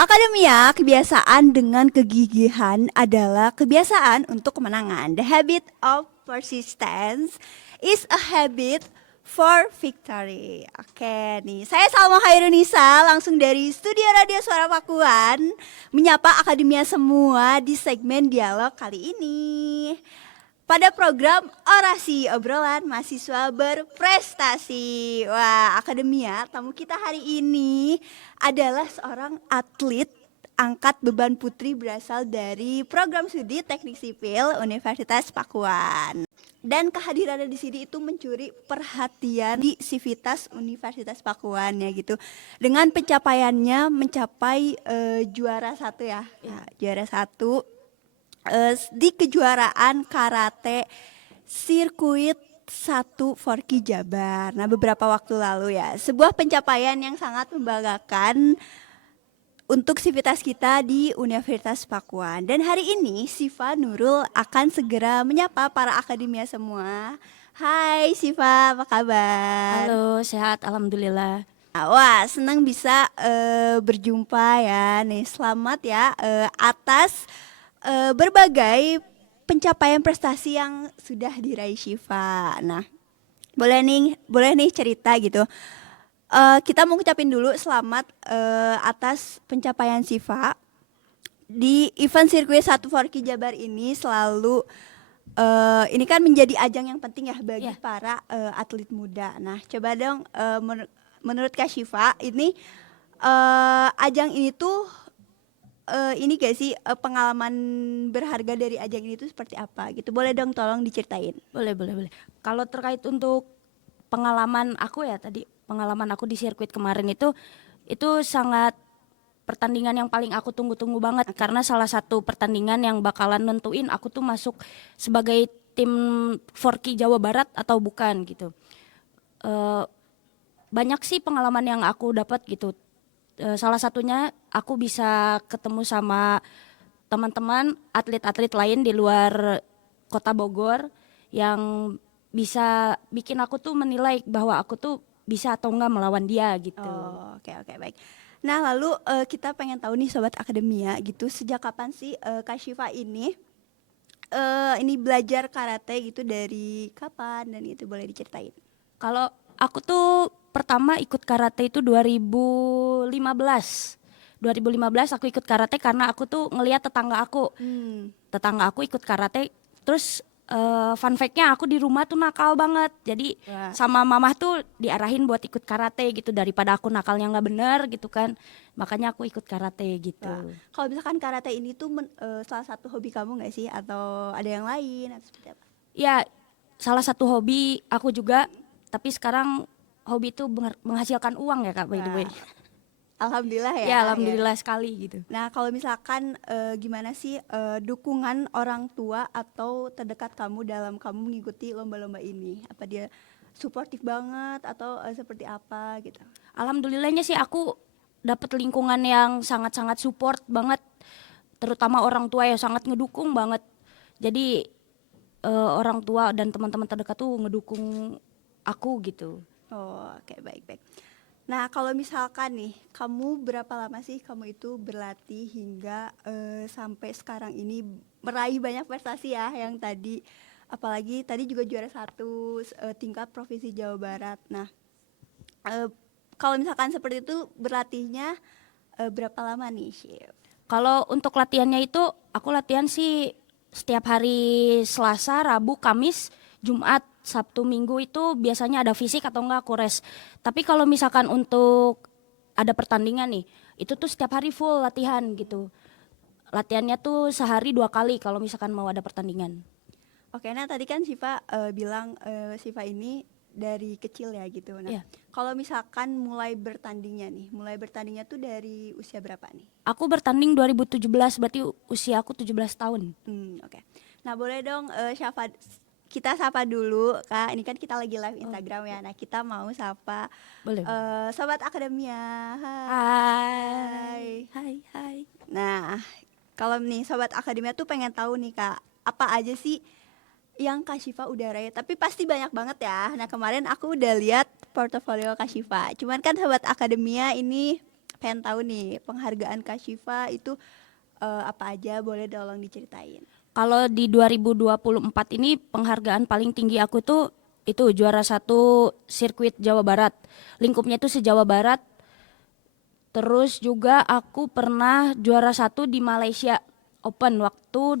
Akademia, kebiasaan dengan kegigihan adalah kebiasaan untuk kemenangan. The habit of persistence is a habit for victory. Oke nih, saya Salma Khairunisa langsung dari Studio Radio Suara Pakuan menyapa akademia semua di segmen dialog kali ini. Pada program Orasi Obrolan Mahasiswa Berprestasi. Wah, akademia, tamu kita hari ini adalah seorang atlet angkat beban putri berasal dari program studi Teknik Sipil Universitas Pakuan. Dan kehadirannya di sini itu mencuri perhatian di Sivitas Universitas Pakuan ya gitu. Dengan pencapaiannya mencapai juara 1 ya. Nah, juara 1 di kejuaraan karate sirkuit 1 Forky Jabar. Nah, beberapa waktu lalu ya. Sebuah pencapaian yang sangat membanggakan untuk sivitas kita di Universitas Pakuan. Dan hari ini Siva Nurul akan segera menyapa para akademia semua. Hai Siva, apa kabar? Halo, sehat alhamdulillah. Wah, senang bisa berjumpa ya. Nih, selamat ya atas berbagai pencapaian prestasi yang sudah diraih Siva. Nah, boleh nih cerita gitu. Kita mau ngucapin dulu selamat atas pencapaian Siva di event sirkuit 1 Forky Jabar ini. Selalu ini kan menjadi ajang yang penting ya bagi para atlet muda. Nah, coba dong menurut Kak Siva ini ajang ini tuh ini gak sih pengalaman berharga dari ajang ini tuh seperti apa gitu? Boleh dong tolong diceritain. Boleh. Kalau terkait untuk pengalaman aku ya tadi, pengalaman aku di sirkuit kemarin itu sangat pertandingan yang paling aku tunggu-tunggu banget. Karena salah satu pertandingan yang bakalan nentuin aku tuh masuk sebagai tim Forky Jawa Barat atau bukan gitu. Banyak sih pengalaman yang aku dapat gitu. Salah satunya aku bisa ketemu sama teman-teman atlet-atlet lain di luar kota Bogor yang bisa bikin aku tuh menilai bahwa aku tuh bisa atau enggak melawan dia gitu. Oh, oke baik. Nah, lalu kita pengen tahu nih sobat akademia gitu, sejak kapan sih Kak Siva ini belajar karate gitu, dari kapan dan itu boleh diceritain? Kalau aku tuh pertama ikut karate itu 2015 aku ikut karate karena aku tuh ngelihat tetangga aku ikut karate. Terus fun fact-nya aku di rumah tuh nakal banget, jadi sama mamah tuh diarahin buat ikut karate gitu, daripada aku nakalnya nggak bener gitu kan, makanya aku ikut karate gitu. Kalau misalkan karate ini tuh salah satu hobi kamu nggak sih, atau ada yang lain atau seperti apa? Ya, salah satu hobi aku juga, tapi sekarang hobi itu menghasilkan uang ya Kak, by the way. Alhamdulillah ya. Ya, alhamdulillah sekali gitu. Nah, kalau misalkan gimana sih dukungan orang tua atau terdekat kamu dalam kamu mengikuti lomba-lomba ini? Apa dia suportif banget atau seperti apa gitu? Alhamdulillahnya sih aku dapat lingkungan yang sangat-sangat support banget, terutama orang tua yang sangat ngedukung banget. Jadi orang tua dan teman-teman terdekat tuh ngedukung aku gitu. Oh, oke, baik. Nah, kalau misalkan nih, kamu berapa lama sih kamu itu berlatih hingga sampai sekarang ini meraih banyak prestasi ya, yang tadi, apalagi tadi juga juara 1 tingkat provinsi Jawa Barat. Nah, kalau misalkan seperti itu berlatihnya berapa lama nih, Syif? Kalau untuk latihannya itu aku latihan sih setiap hari Selasa, Rabu, Kamis, Jumat, Sabtu, Minggu itu biasanya ada fisik atau enggak aku rest. Tapi kalau misalkan untuk ada pertandingan nih, itu tuh setiap hari full latihan gitu. Latihannya tuh sehari 2 kali kalau misalkan mau ada pertandingan. Oke, nah tadi kan Syifa bilang Syifa ini dari kecil ya gitu. Nah, Iya. kalau misalkan mulai bertandingnya tuh dari usia berapa nih? Aku bertanding 2017, berarti usia aku 17 tahun. Oke. Nah, boleh dong kita sapa dulu Kak. Ini kan kita lagi live Instagram ya. Nah, kita mau sapa Boleh. Sobat Akademia. Hai. Nah, kalau nih Sobat Akademia tuh pengen tahu nih Kak, apa aja sih yang Kak Syifa udah raih? Tapi pasti banyak banget ya. Nah, kemarin aku udah lihat portofolio Kak Syifa. Cuman kan Sobat Akademia ini pengen tahu nih penghargaan Kak Syifa itu apa aja, boleh tolong diceritain. Kalau di 2024 ini penghargaan paling tinggi aku tuh itu juara 1 sirkuit Jawa Barat. Lingkupnya itu se-Jawa Barat. Terus juga aku pernah juara 1 di Malaysia Open waktu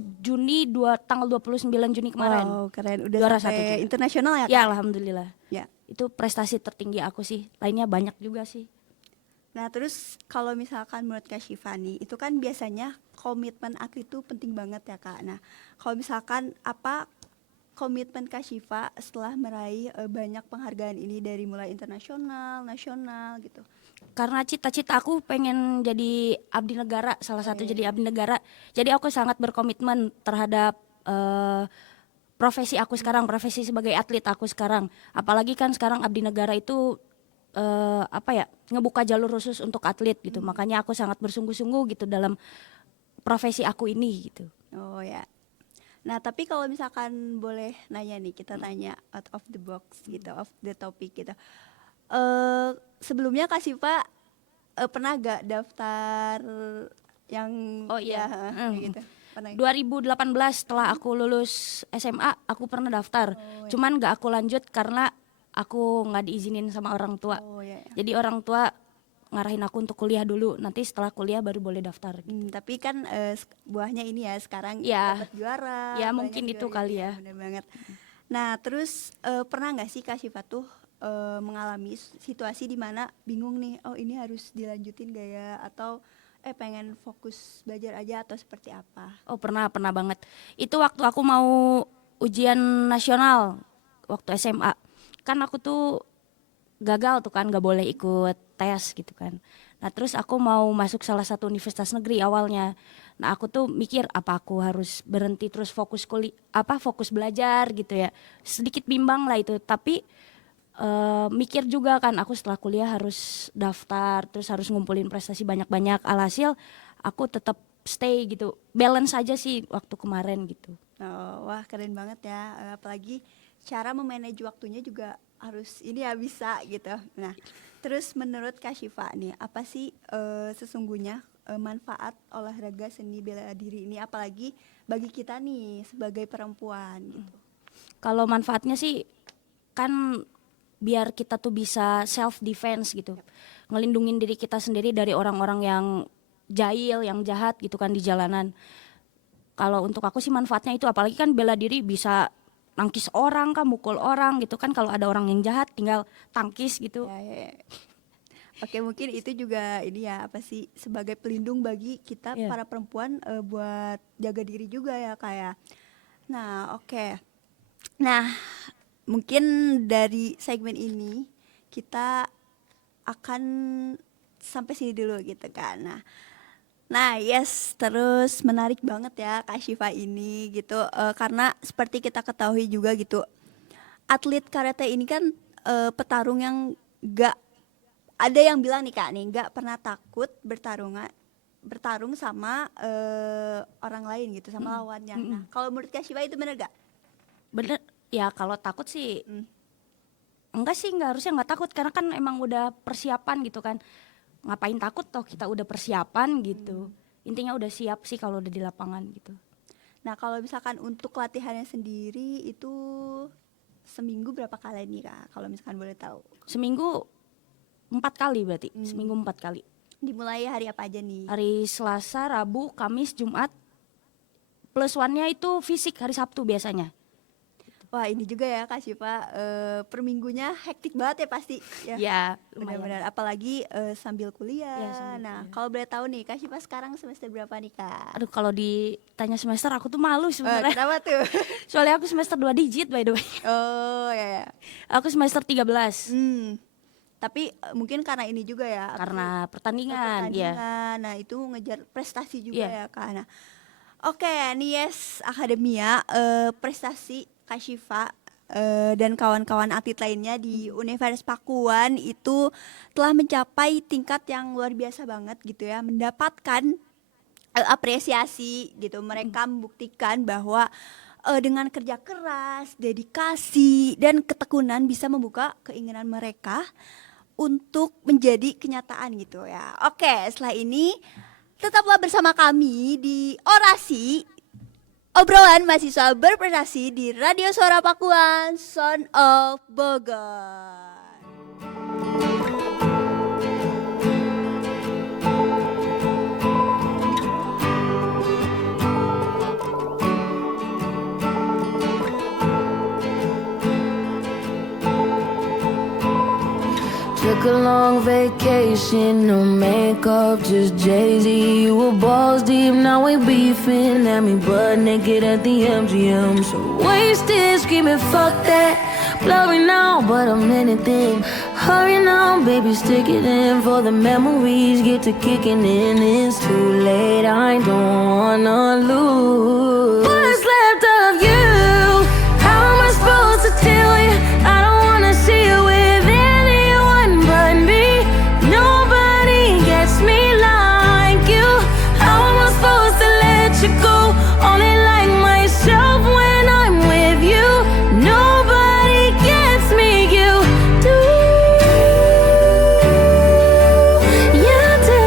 tanggal 29 Juni kemarin. Wow, keren. Udah juara sampai 1 internasional ya Kak? Ya, alhamdulillah. Ya. Itu prestasi tertinggi aku sih. Lainnya banyak juga sih. Nah, terus kalau misalkan menurut Kak Syifa nih, itu kan biasanya komitmen atlet itu penting banget ya Kak. Nah, kalau misalkan apa komitmen Kak Syifa setelah meraih banyak penghargaan ini dari mulai internasional, nasional gitu? Karena cita-cita aku pengen jadi abdi negara, salah satu jadi abdi negara. Jadi aku sangat berkomitmen terhadap profesi aku sekarang, profesi sebagai atlet aku sekarang. Apalagi kan sekarang abdi negara itu ngebuka jalur khusus untuk atlet gitu. Makanya aku sangat bersungguh-sungguh gitu dalam profesi aku ini gitu. Oh ya. Nah, tapi kalau misalkan boleh nanya nih, kita tanya out of the box gitu, off the topic gitu. Sebelumnya Kak Syifa pernah gak daftar yang kayak gitu? Pernah. 2018 setelah aku lulus SMA aku pernah daftar. Cuman gak aku lanjut karena aku nggak diizinin sama orang tua. Jadi orang tua ngarahin aku untuk kuliah dulu, nanti setelah kuliah baru boleh daftar. Tapi kan buahnya ini ya sekarang Ya. dapat juara. Ya banyak mungkin juga itu gitu kali ya. Bener banget. Nah, terus pernah nggak sih Kak Syifa tuh mengalami situasi di mana bingung nih, oh ini harus dilanjutin gak ya, atau pengen fokus belajar aja atau seperti apa? Oh pernah banget. Itu waktu aku mau ujian nasional waktu SMA. Kan aku tuh gagal tuh kan, gak boleh ikut tes gitu kan. Nah terus aku mau masuk salah satu universitas negeri awalnya. Nah aku tuh mikir apa aku harus berhenti terus fokus fokus belajar gitu ya. Sedikit bimbang lah itu, tapi mikir juga kan aku setelah kuliah harus daftar, terus harus ngumpulin prestasi banyak-banyak. Alhasil aku tetap stay gitu, balance aja sih waktu kemarin gitu. Oh, wah keren banget ya, apalagi cara memanage waktunya juga harus ini ya bisa gitu. Nah, terus menurut Kak Syifa nih, apa sih sesungguhnya manfaat olahraga seni bela diri ini, apalagi bagi kita nih sebagai perempuan gitu? Kalau manfaatnya sih kan biar kita tuh bisa self defense gitu, ngelindungin diri kita sendiri dari orang-orang yang jahil, yang jahat gitu kan di jalanan. Kalau untuk aku sih manfaatnya itu, apalagi kan bela diri bisa nangkis orang kan, mukul orang gitu kan. Kalau ada orang yang jahat tinggal tangkis gitu. Ya. Oke, mungkin itu juga ini ya, apa sih, sebagai pelindung bagi kita para perempuan buat jaga diri juga ya kayak. Nah, oke. Nah, mungkin dari segmen ini kita akan sampai sini dulu gitu kan. Nah, yes, terus menarik banget ya Kak Syifa ini gitu, karena seperti kita ketahui juga gitu, atlet karate ini kan petarung yang gak, ada yang bilang nih Kak nih, gak pernah takut bertarung sama orang lain gitu, sama lawannya. Nah, kalau menurut Kak Syifa itu bener gak? Bener, ya kalau takut sih enggak sih, harusnya nggak takut karena kan emang udah persiapan gitu kan. Ngapain takut toh, kita udah persiapan gitu. Intinya udah siap sih kalau udah di lapangan gitu. Nah, kalau misalkan untuk latihannya sendiri itu seminggu berapa kali nih Kak, kalau misalkan boleh tahu? Seminggu 4 kali berarti, seminggu 4 kali. Dimulai hari apa aja nih? Hari Selasa, Rabu, Kamis, Jumat, plus one-nya itu fisik hari Sabtu biasanya. Wah ini juga ya Kak Syifa, per minggunya hektik banget ya pasti ya. Ya, benar-benar. Apalagi sambil kuliah. Ya, sambil Nah kalau boleh tahu nih Kak Syifa sekarang semester berapa nih Kak? Aduh kalau ditanya semester aku tuh malu sebenarnya. Kenapa tuh? Soalnya aku semester 2 digit by the way. Oh ya. Aku semester 13. Tapi mungkin karena ini juga ya. Karena pertandingan, ya. Nah itu ngejar prestasi juga Iya. ya Kak. Nah, oke, Nies Akademia prestasi Kak Syifa dan kawan-kawan atlet lainnya di Universitas Pakuan itu telah mencapai tingkat yang luar biasa banget gitu ya, mendapatkan apresiasi gitu. Mereka membuktikan bahwa dengan kerja keras, dedikasi dan ketekunan bisa membuka keinginan mereka untuk menjadi kenyataan gitu ya. Oke, setelah ini tetaplah bersama kami di Orasi, obrolan mahasiswa berprestasi di Radio Suara Pakuan, Sound of Bogor. Took a long vacation, no makeup, just Jay-Z. You were balls deep, now we beefing. Had me butt naked at the MGM. So wasted, screaming, fuck that. Blurry now, but I'm anything. Hurry now, baby, stick it in. For the memories get to kicking in. It's too late, I don't wanna lose. What's left of you? How am I supposed to tell you? I don't wanna see you with anyone but me. Nobody gets me like you. How am I supposed to let you go? Only like myself when I'm with you. Nobody gets me, you do. You do.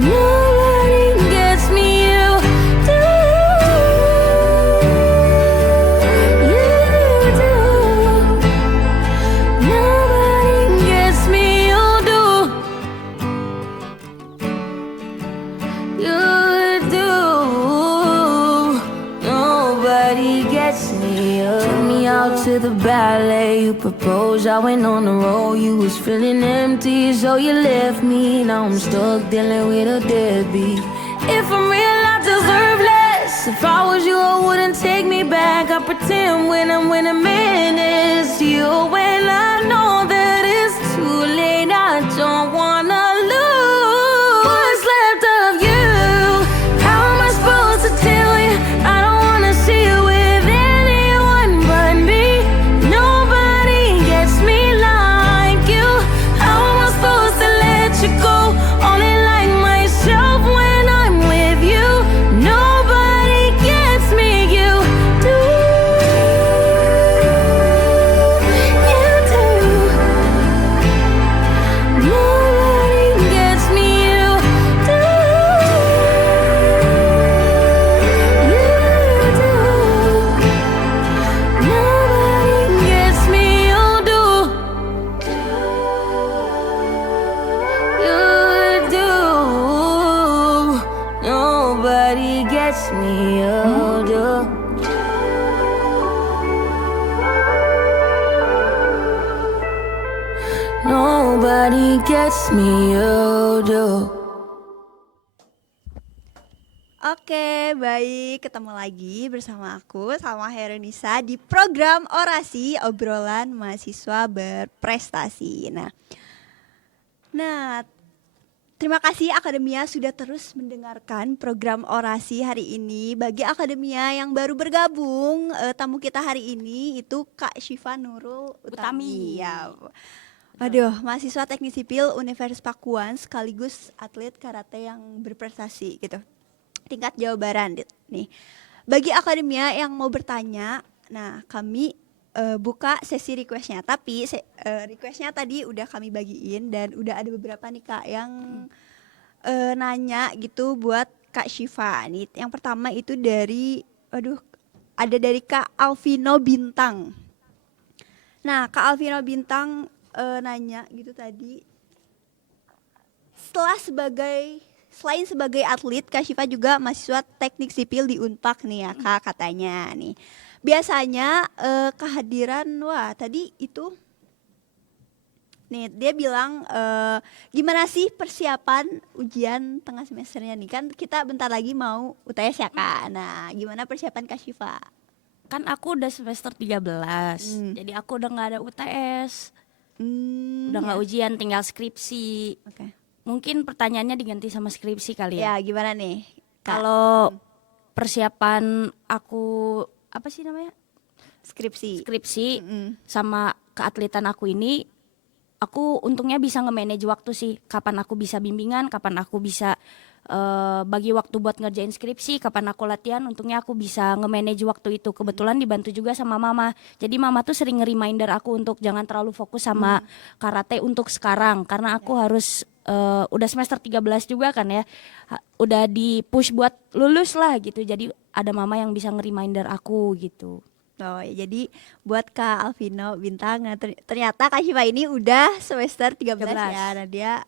Nobody gets me, you do. You do. Nobody gets me, you do. You do. Nobody gets me. Took me out to the ballet. You proposed. I went on the road. You was feeling empty, so you left me. Now I'm stuck dealing with a deadbeat. If I'm real, I deserve less. If I was you, I wouldn't take me back. I pretend when I'm with a man, it's you. When I know that it's too late, I don't wanna lose. What's left of you? How am I supposed to tell you? I don't wanna see you with anyone but me. Nobody gets me like you. How am I supposed to let you go? Only like myself when I'm with you. Nobody gets me, you do. You do. Nobody gets me, you do. You do. Nobody gets me, you do. You do. Nobody gets me, you do. Nobody gets me, you do. Oke, baik, ketemu lagi bersama aku sama Heronisa di program Orasi, obrolan mahasiswa berprestasi. Nah, terima kasih Akademia sudah terus mendengarkan program Orasi hari ini. Bagi Akademia yang baru bergabung, tamu kita hari ini itu Kak Syifa Nurul Utami. Ya. Waduh, mahasiswa teknik sipil Universitas Pakuan sekaligus atlet karate yang berprestasi gitu. Tingkat Jawa Barat nih. Bagi Akademia yang mau bertanya, nah kami buka sesi requestnya. Tapi requestnya tadi udah kami bagiin dan udah ada beberapa nih Kak yang nanya gitu buat Kak Syifa. Nih, yang pertama itu dari, ada dari Kak Alvino Bintang. Nah Kak Alvino Bintang nanya gitu tadi, setelah sebagai selain sebagai atlet, Kak Syifa juga mahasiswa teknik sipil di Unpak nih ya Kak katanya nih. Biasanya kehadiran, wah tadi itu nih dia bilang gimana sih persiapan ujian tengah semesternya nih, kan kita bentar lagi mau UTS ya Kak. Nah gimana persiapan Kak Syifa? Kan aku udah semester 13, jadi aku udah nggak ada UTS, udah nggak ujian, tinggal skripsi. Mungkin pertanyaannya diganti sama skripsi kali ya. Ya gimana nih Kak? Kalau persiapan aku apa sih namanya, skripsi sama keatletan aku ini, aku untungnya bisa nge-manage waktu sih. Kapan aku bisa bimbingan, kapan aku bisa bagi waktu buat ngerjain skripsi, kapan aku latihan. Untungnya aku bisa nge-manage waktu itu. Kebetulan dibantu juga sama mama. Jadi mama tuh sering nge-reminder aku untuk jangan terlalu fokus sama karate untuk sekarang. Karena aku harus udah semester 13 juga kan ya. Udah di push buat lulus lah gitu. Jadi ada mama yang bisa nge-reminder aku gitu. Oh ya, jadi buat Kak Alvino Bintang, nah, ternyata Kak Syifa ini udah semester 13 ya. Nah dia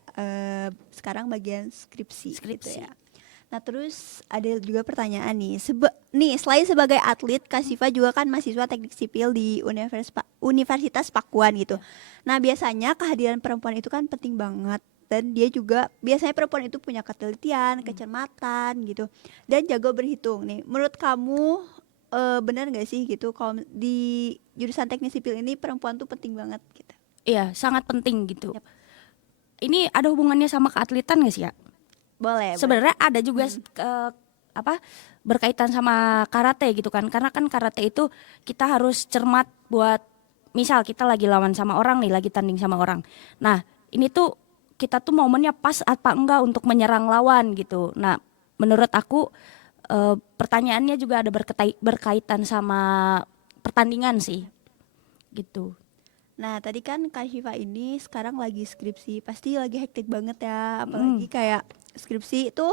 sekarang bagian skripsi. Gitu ya. Nah terus ada juga pertanyaan nih, nih selain sebagai atlet, Kak Syifa juga kan mahasiswa teknik sipil di Universitas Pakuan gitu. Nah biasanya kehadiran perempuan itu kan penting banget. Dan dia juga biasanya perempuan itu punya ketelitian, kecermatan gitu, dan jago berhitung nih. Menurut kamu benar nggak sih gitu kalau di jurusan teknik sipil ini perempuan tuh penting banget gitu? Iya, sangat penting gitu. Ini ada hubungannya sama keatletan nggak sih ya? Boleh. Sebenarnya ada juga berkaitan sama karate gitu kan. Karena kan karate itu kita harus cermat buat, misal kita lagi lawan sama orang nih, lagi tanding sama orang. Nah, ini tuh kita tuh momennya pas apa enggak untuk menyerang lawan gitu. Nah, menurut aku pertanyaannya juga ada berkaitan sama pertandingan sih gitu. Nah tadi kan Kak Syifa ini sekarang lagi skripsi, pasti lagi hektik banget ya. Apalagi kayak skripsi itu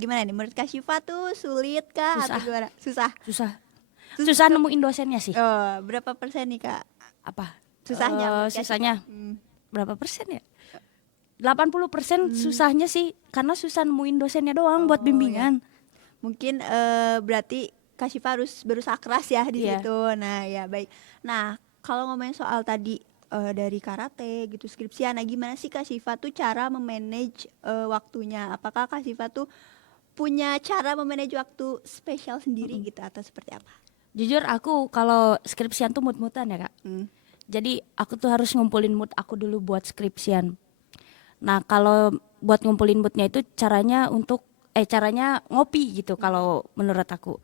gimana nih menurut Kak Syifa tuh sulit kah atau gimana? Susah nemuin dosennya sih. Berapa persen nih Kak? Apa susahnya? Susahnya berapa persen ya? 80% susahnya sih, karena susah nemuin dosennya doang buat bimbingan. Mungkin berarti Kak Syifa harus berusaha keras ya di situ. Nah ya baik. Nah kalau ngomongin soal tadi dari karate gitu skripsian, nah gimana sih Kak Syifa tuh cara memanage waktunya? Apakah Kak Syifa tuh punya cara memanage waktu spesial sendiri gitu atau seperti apa? Jujur aku kalau skripsian tuh mood-moodan ya Kak. Jadi aku tuh harus ngumpulin mood aku dulu buat skripsian. Nah kalau buat ngumpulin moodnya itu caranya ngopi gitu kalau menurut aku.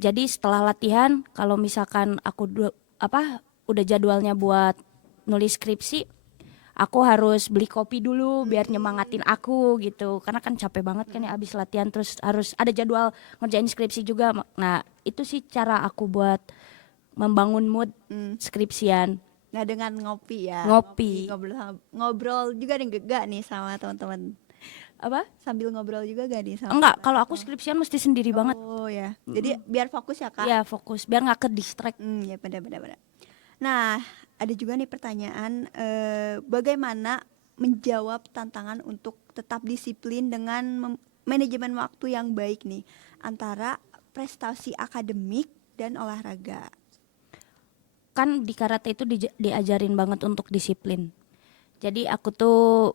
Jadi setelah latihan, kalau misalkan aku udah jadwalnya buat nulis skripsi, aku harus beli kopi dulu biar nyemangatin aku gitu. Karena kan capek banget kan ya abis latihan, terus harus ada jadwal ngerjain skripsi juga. Nah itu sih cara aku buat membangun mood skripsian. Nah dengan ngopi ya. Ngobrol juga gak nih sama teman-teman? Apa? Sambil ngobrol juga gak nih sama? Enggak, kalau aku skripsian mesti sendiri banget. Oh ya. Jadi biar fokus ya Kak? Iya fokus, biar gak ke distract. Ya benar. Nah ada juga nih pertanyaan, bagaimana menjawab tantangan untuk tetap disiplin dengan manajemen waktu yang baik nih antara prestasi akademik dan olahraga? Kan di karate itu diajarin banget untuk disiplin. Jadi aku tuh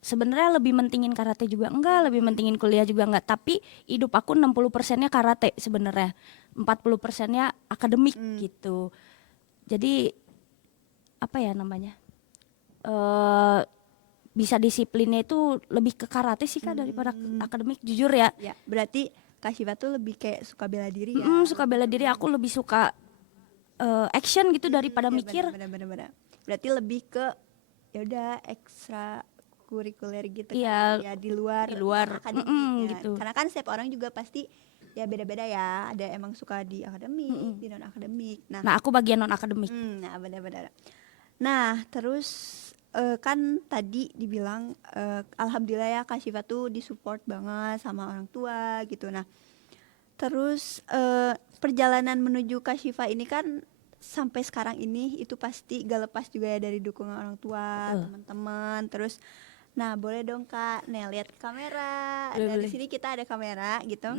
sebenarnya lebih mentingin karate juga enggak, lebih mentingin kuliah juga enggak, tapi hidup aku 60%-nya karate sebenarnya. 40%-nya akademik gitu. Jadi bisa disiplinnya itu lebih ke karate sih Kak daripada akademik, jujur ya. Ya, berarti Kak Syifa tuh lebih kayak suka bela diri ya. Suka bela diri, aku lebih suka action gitu daripada mikir. Benar. Berarti lebih ke ya udah ekstra kurikuler gitu kan ya di luar akademik gitu. Karena kan setiap orang juga pasti ya beda-beda ya. Ada emang suka di akademik, di non akademik. Nah, aku bagian non akademik. Nah, benar. Nah, terus kan tadi dibilang alhamdulillah ya Kak Syifa tuh disupport banget sama orang tua gitu. Nah terus perjalanan menuju Kak Syifa ini kan sampai sekarang ini itu pasti gak lepas juga ya dari dukungan orang tua, teman-teman. Terus Nah, boleh dong Kak, nih lihat kamera. Boleh, Dari boleh. sini kita ada kamera gitu.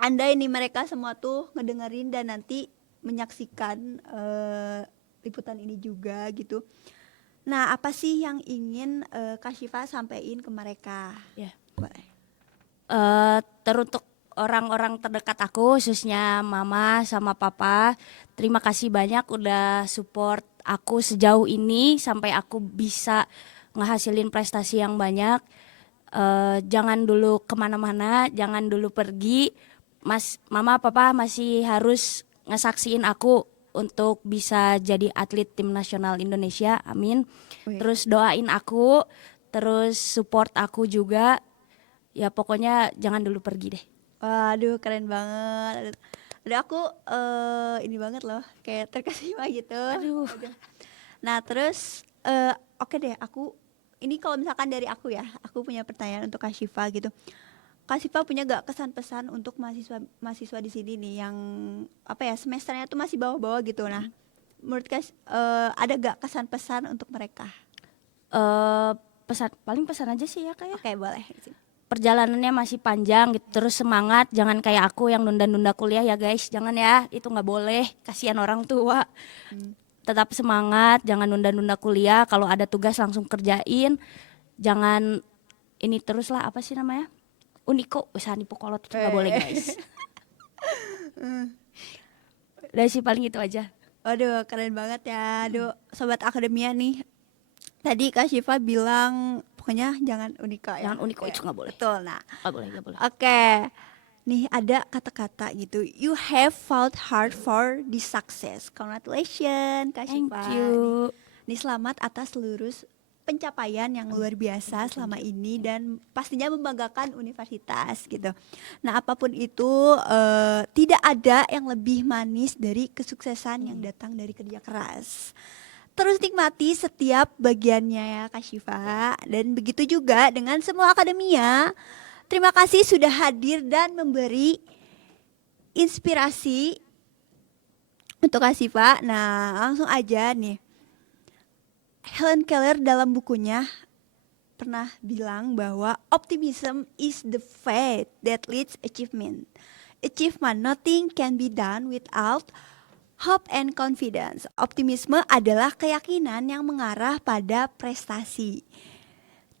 Andai nih mereka semua tuh ngedengerin dan nanti menyaksikan liputan ini juga gitu. Nah, apa sih yang ingin Kak Syifa sampaikan ke mereka? Ya. Boleh. Teruntuk orang-orang terdekat aku, khususnya mama sama papa, terima kasih banyak udah support aku sejauh ini sampai aku bisa ngehasilin prestasi yang banyak. Jangan dulu kemana-mana, jangan dulu pergi. Mama papa masih harus ngesaksiin aku untuk bisa jadi atlet tim nasional Indonesia, amin. Terus doain aku, terus support aku juga. Ya pokoknya jangan dulu pergi deh. Waduh, keren banget. Aduh, aku ini banget loh, kayak terkesima gitu. Aduh. Nah, terus oke deh, aku ini kalau misalkan dari aku ya, aku punya pertanyaan untuk Kak Syifa gitu. Kak Syifa punya gak kesan-pesan untuk mahasiswa di sini nih yang apa ya, semesternya tuh masih bawah-bawah gitu. Nah, menurut Kak ada gak kesan-pesan untuk mereka? Paling pesan aja sih ya Kak ya. Oke, boleh. Perjalanannya masih panjang gitu, terus semangat, jangan kayak aku yang nunda-nunda kuliah ya guys, jangan ya, itu nggak boleh, kasihan orang tua. Tetap semangat, jangan nunda-nunda kuliah, kalau ada tugas langsung kerjain, jangan ini terus lah, apa sih namanya, uniko, usaha nipu kolot, itu nggak boleh guys. Udah sih paling itu aja. Waduh, keren banget ya. Aduh, sobat akademia nih, tadi Kak Syifa bilang pokoknya jangan uniko ya. Jangan uniko, itu nggak boleh. Betul, nah. Nggak boleh, nggak boleh. Oke, nih ada kata-kata gitu. You have fought hard for this success. Congratulations, Kak Syifa. Thank you. Nih selamat atas seluruh pencapaian yang luar biasa selama ini dan pastinya membanggakan universitas gitu. Nah, apapun itu tidak ada yang lebih manis dari kesuksesan yang datang dari kerja keras. Terus nikmati setiap bagiannya ya Kak Syifa. Dan begitu juga dengan semua akademia. Terima kasih sudah hadir dan memberi inspirasi untuk Kak Syifa. Nah, langsung aja nih. Helen Keller dalam bukunya pernah bilang bahwa optimism is the faith that leads achievement. Achievement, nothing can be done without hope and confidence. Optimisme adalah keyakinan yang mengarah pada prestasi.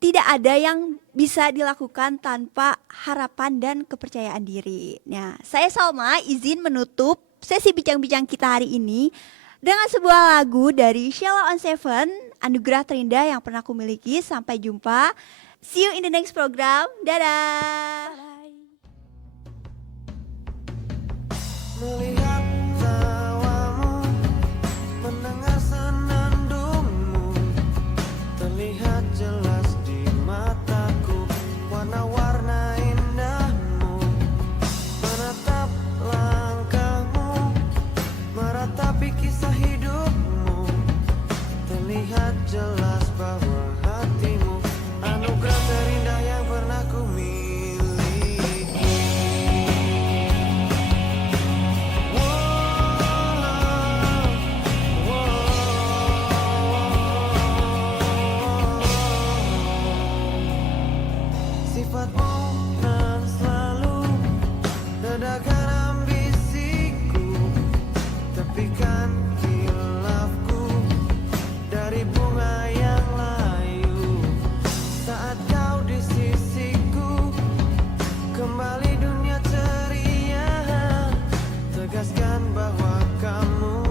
Tidak ada yang bisa dilakukan tanpa harapan dan kepercayaan diri. Nah, saya Salma izin menutup sesi bincang-bincang kita hari ini dengan sebuah lagu dari Sheila on Seven, anugerah terindah yang pernah aku miliki. Sampai jumpa. See you in the next program. Dadah. Melihat tawamu, mendengar senandungmu, terlihat jelas di mataku warna-warna indahmu. Menatap langkahmu, meratapi kisah hidupmu, terlihat jelas bahwa hatimu anugerah terindah yang pernah ku miliki. Sifatmu nan selalu redakan ambisiku, tepikan khilafku dari bunga yang layu. Saat kau di sisiku, kembali dunia ceria. Tegaskan bahwa kamu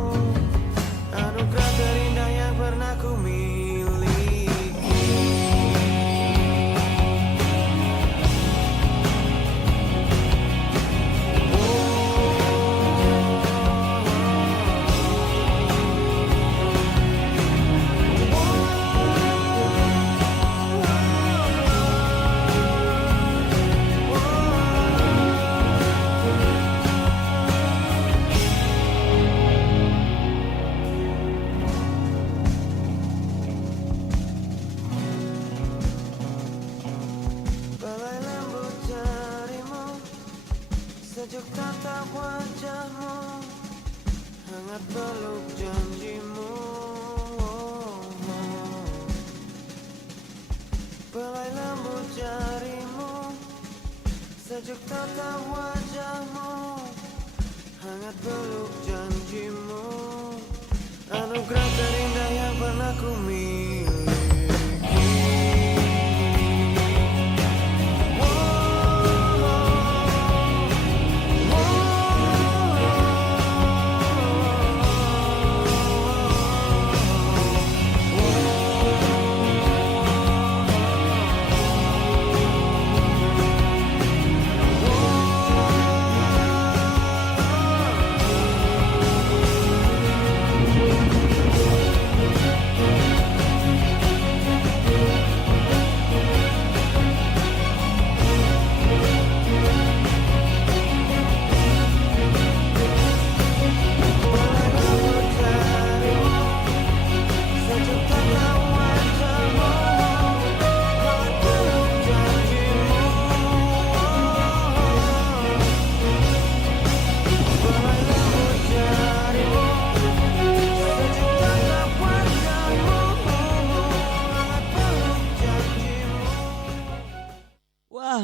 anugerah terindah yang pernah ku miliki. Balai lembut jarimu, sejuk tatap wajahmu, hangat peluk janjimu. Belai lembut jarimu, sejuk tatap wajahmu, hangat peluk janjimu, anugerah terindah yang pernah ku miliki.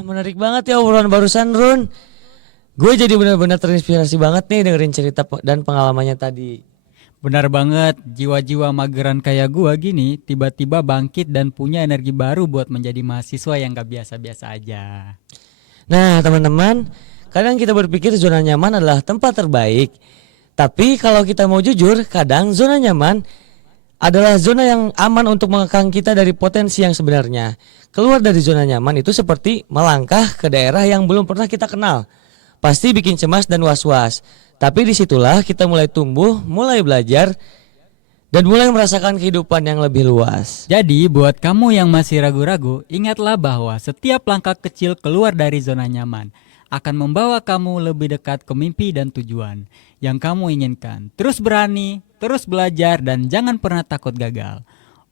Menarik banget ya obrolan barusan, Run. Gue jadi benar-benar terinspirasi banget nih dengerin cerita dan pengalamannya tadi. Benar banget, jiwa-jiwa mageran kayak gua gini tiba-tiba bangkit dan punya energi baru buat menjadi mahasiswa yang gak biasa-biasa aja. Nah teman-teman, kadang kita berpikir zona nyaman adalah tempat terbaik. Tapi kalau kita mau jujur, kadang zona nyaman adalah zona yang aman untuk mengekang kita dari potensi yang sebenarnya. Keluar dari zona nyaman itu seperti melangkah ke daerah yang belum pernah kita kenal. Pasti bikin cemas dan was-was. Tapi disitulah kita mulai tumbuh, mulai belajar, dan mulai merasakan kehidupan yang lebih luas. Jadi buat kamu yang masih ragu-ragu, ingatlah bahwa setiap langkah kecil keluar dari zona nyaman akan membawa kamu lebih dekat ke mimpi dan tujuan yang kamu inginkan. Terus berani, terus belajar, dan jangan pernah takut gagal.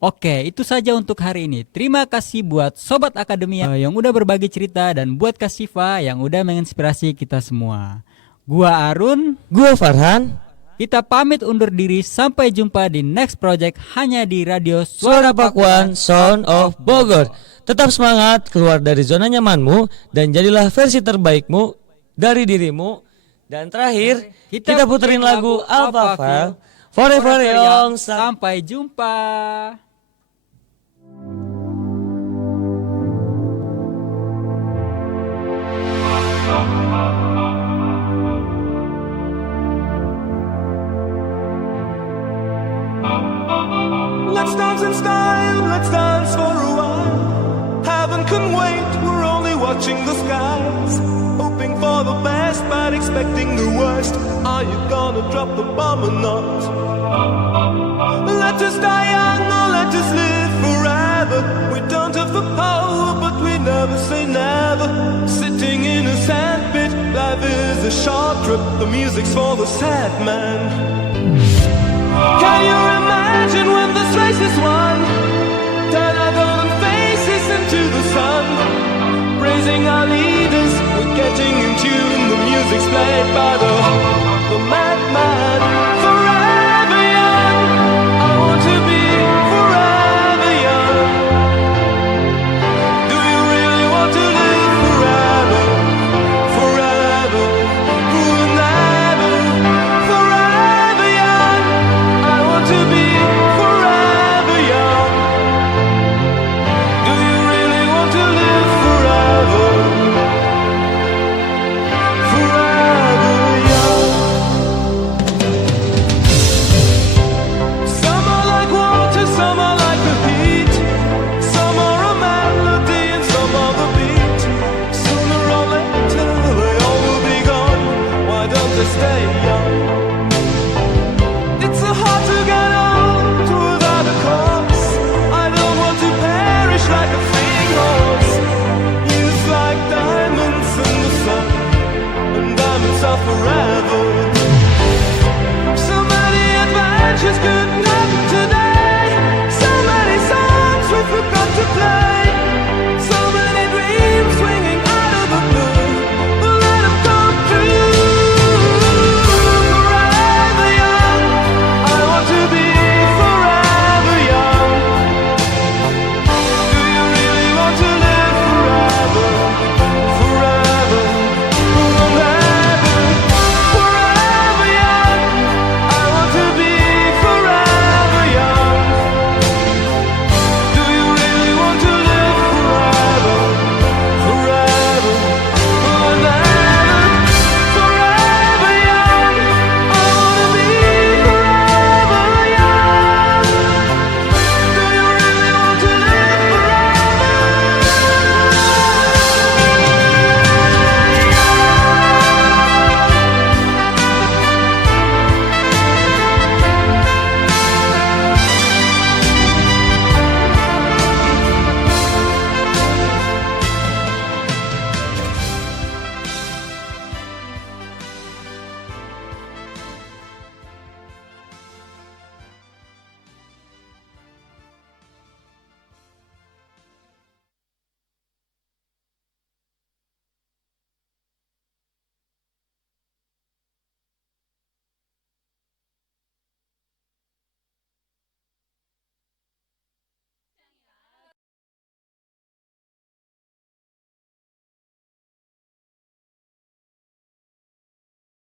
Oke, itu saja untuk hari ini. Terima kasih buat Sobat Akademia yang udah berbagi cerita, dan buat Kak Siva yang udah menginspirasi kita semua. Gua Arun, gua Farhan. Kita pamit undur diri, sampai jumpa di next project hanya di Radio Suara Pakuan, Sound of Bogor. Tetap semangat, keluar dari zona nyamanmu, dan jadilah versi terbaikmu dari dirimu. Dan terakhir, kita puterin lagu Alpha File, Forever Young. Sampai jumpa. Let's dance in style, let's dance for a while. Heaven can wait, we're only watching the skies. Hoping for the best, but expecting the worst. Are you gonna drop the bomb or not? Let us die young or let us live forever. We don't have the power, but we never say never. Sitting in a sandpit, life is a short trip. The music's for the sad man. Can you imagine when this race is won? Turn our golden faces into the sun. Praising our leaders, we're getting in tune. The music's played by the madman. Forever young, I want to be forever young. Do you really want to live forever? Forever, forever, forever young. I want to be forever young. Do you really want to live forever? Forever young. Some are like water, some are like the heat. Some are a melody and some are the beat. Sooner or later they all will be gone. Why don't they stay young? It's so hard to get old without a cause. I don't want to perish like a fleeing horse. Youth like diamonds in the sun, and diamonds are forever.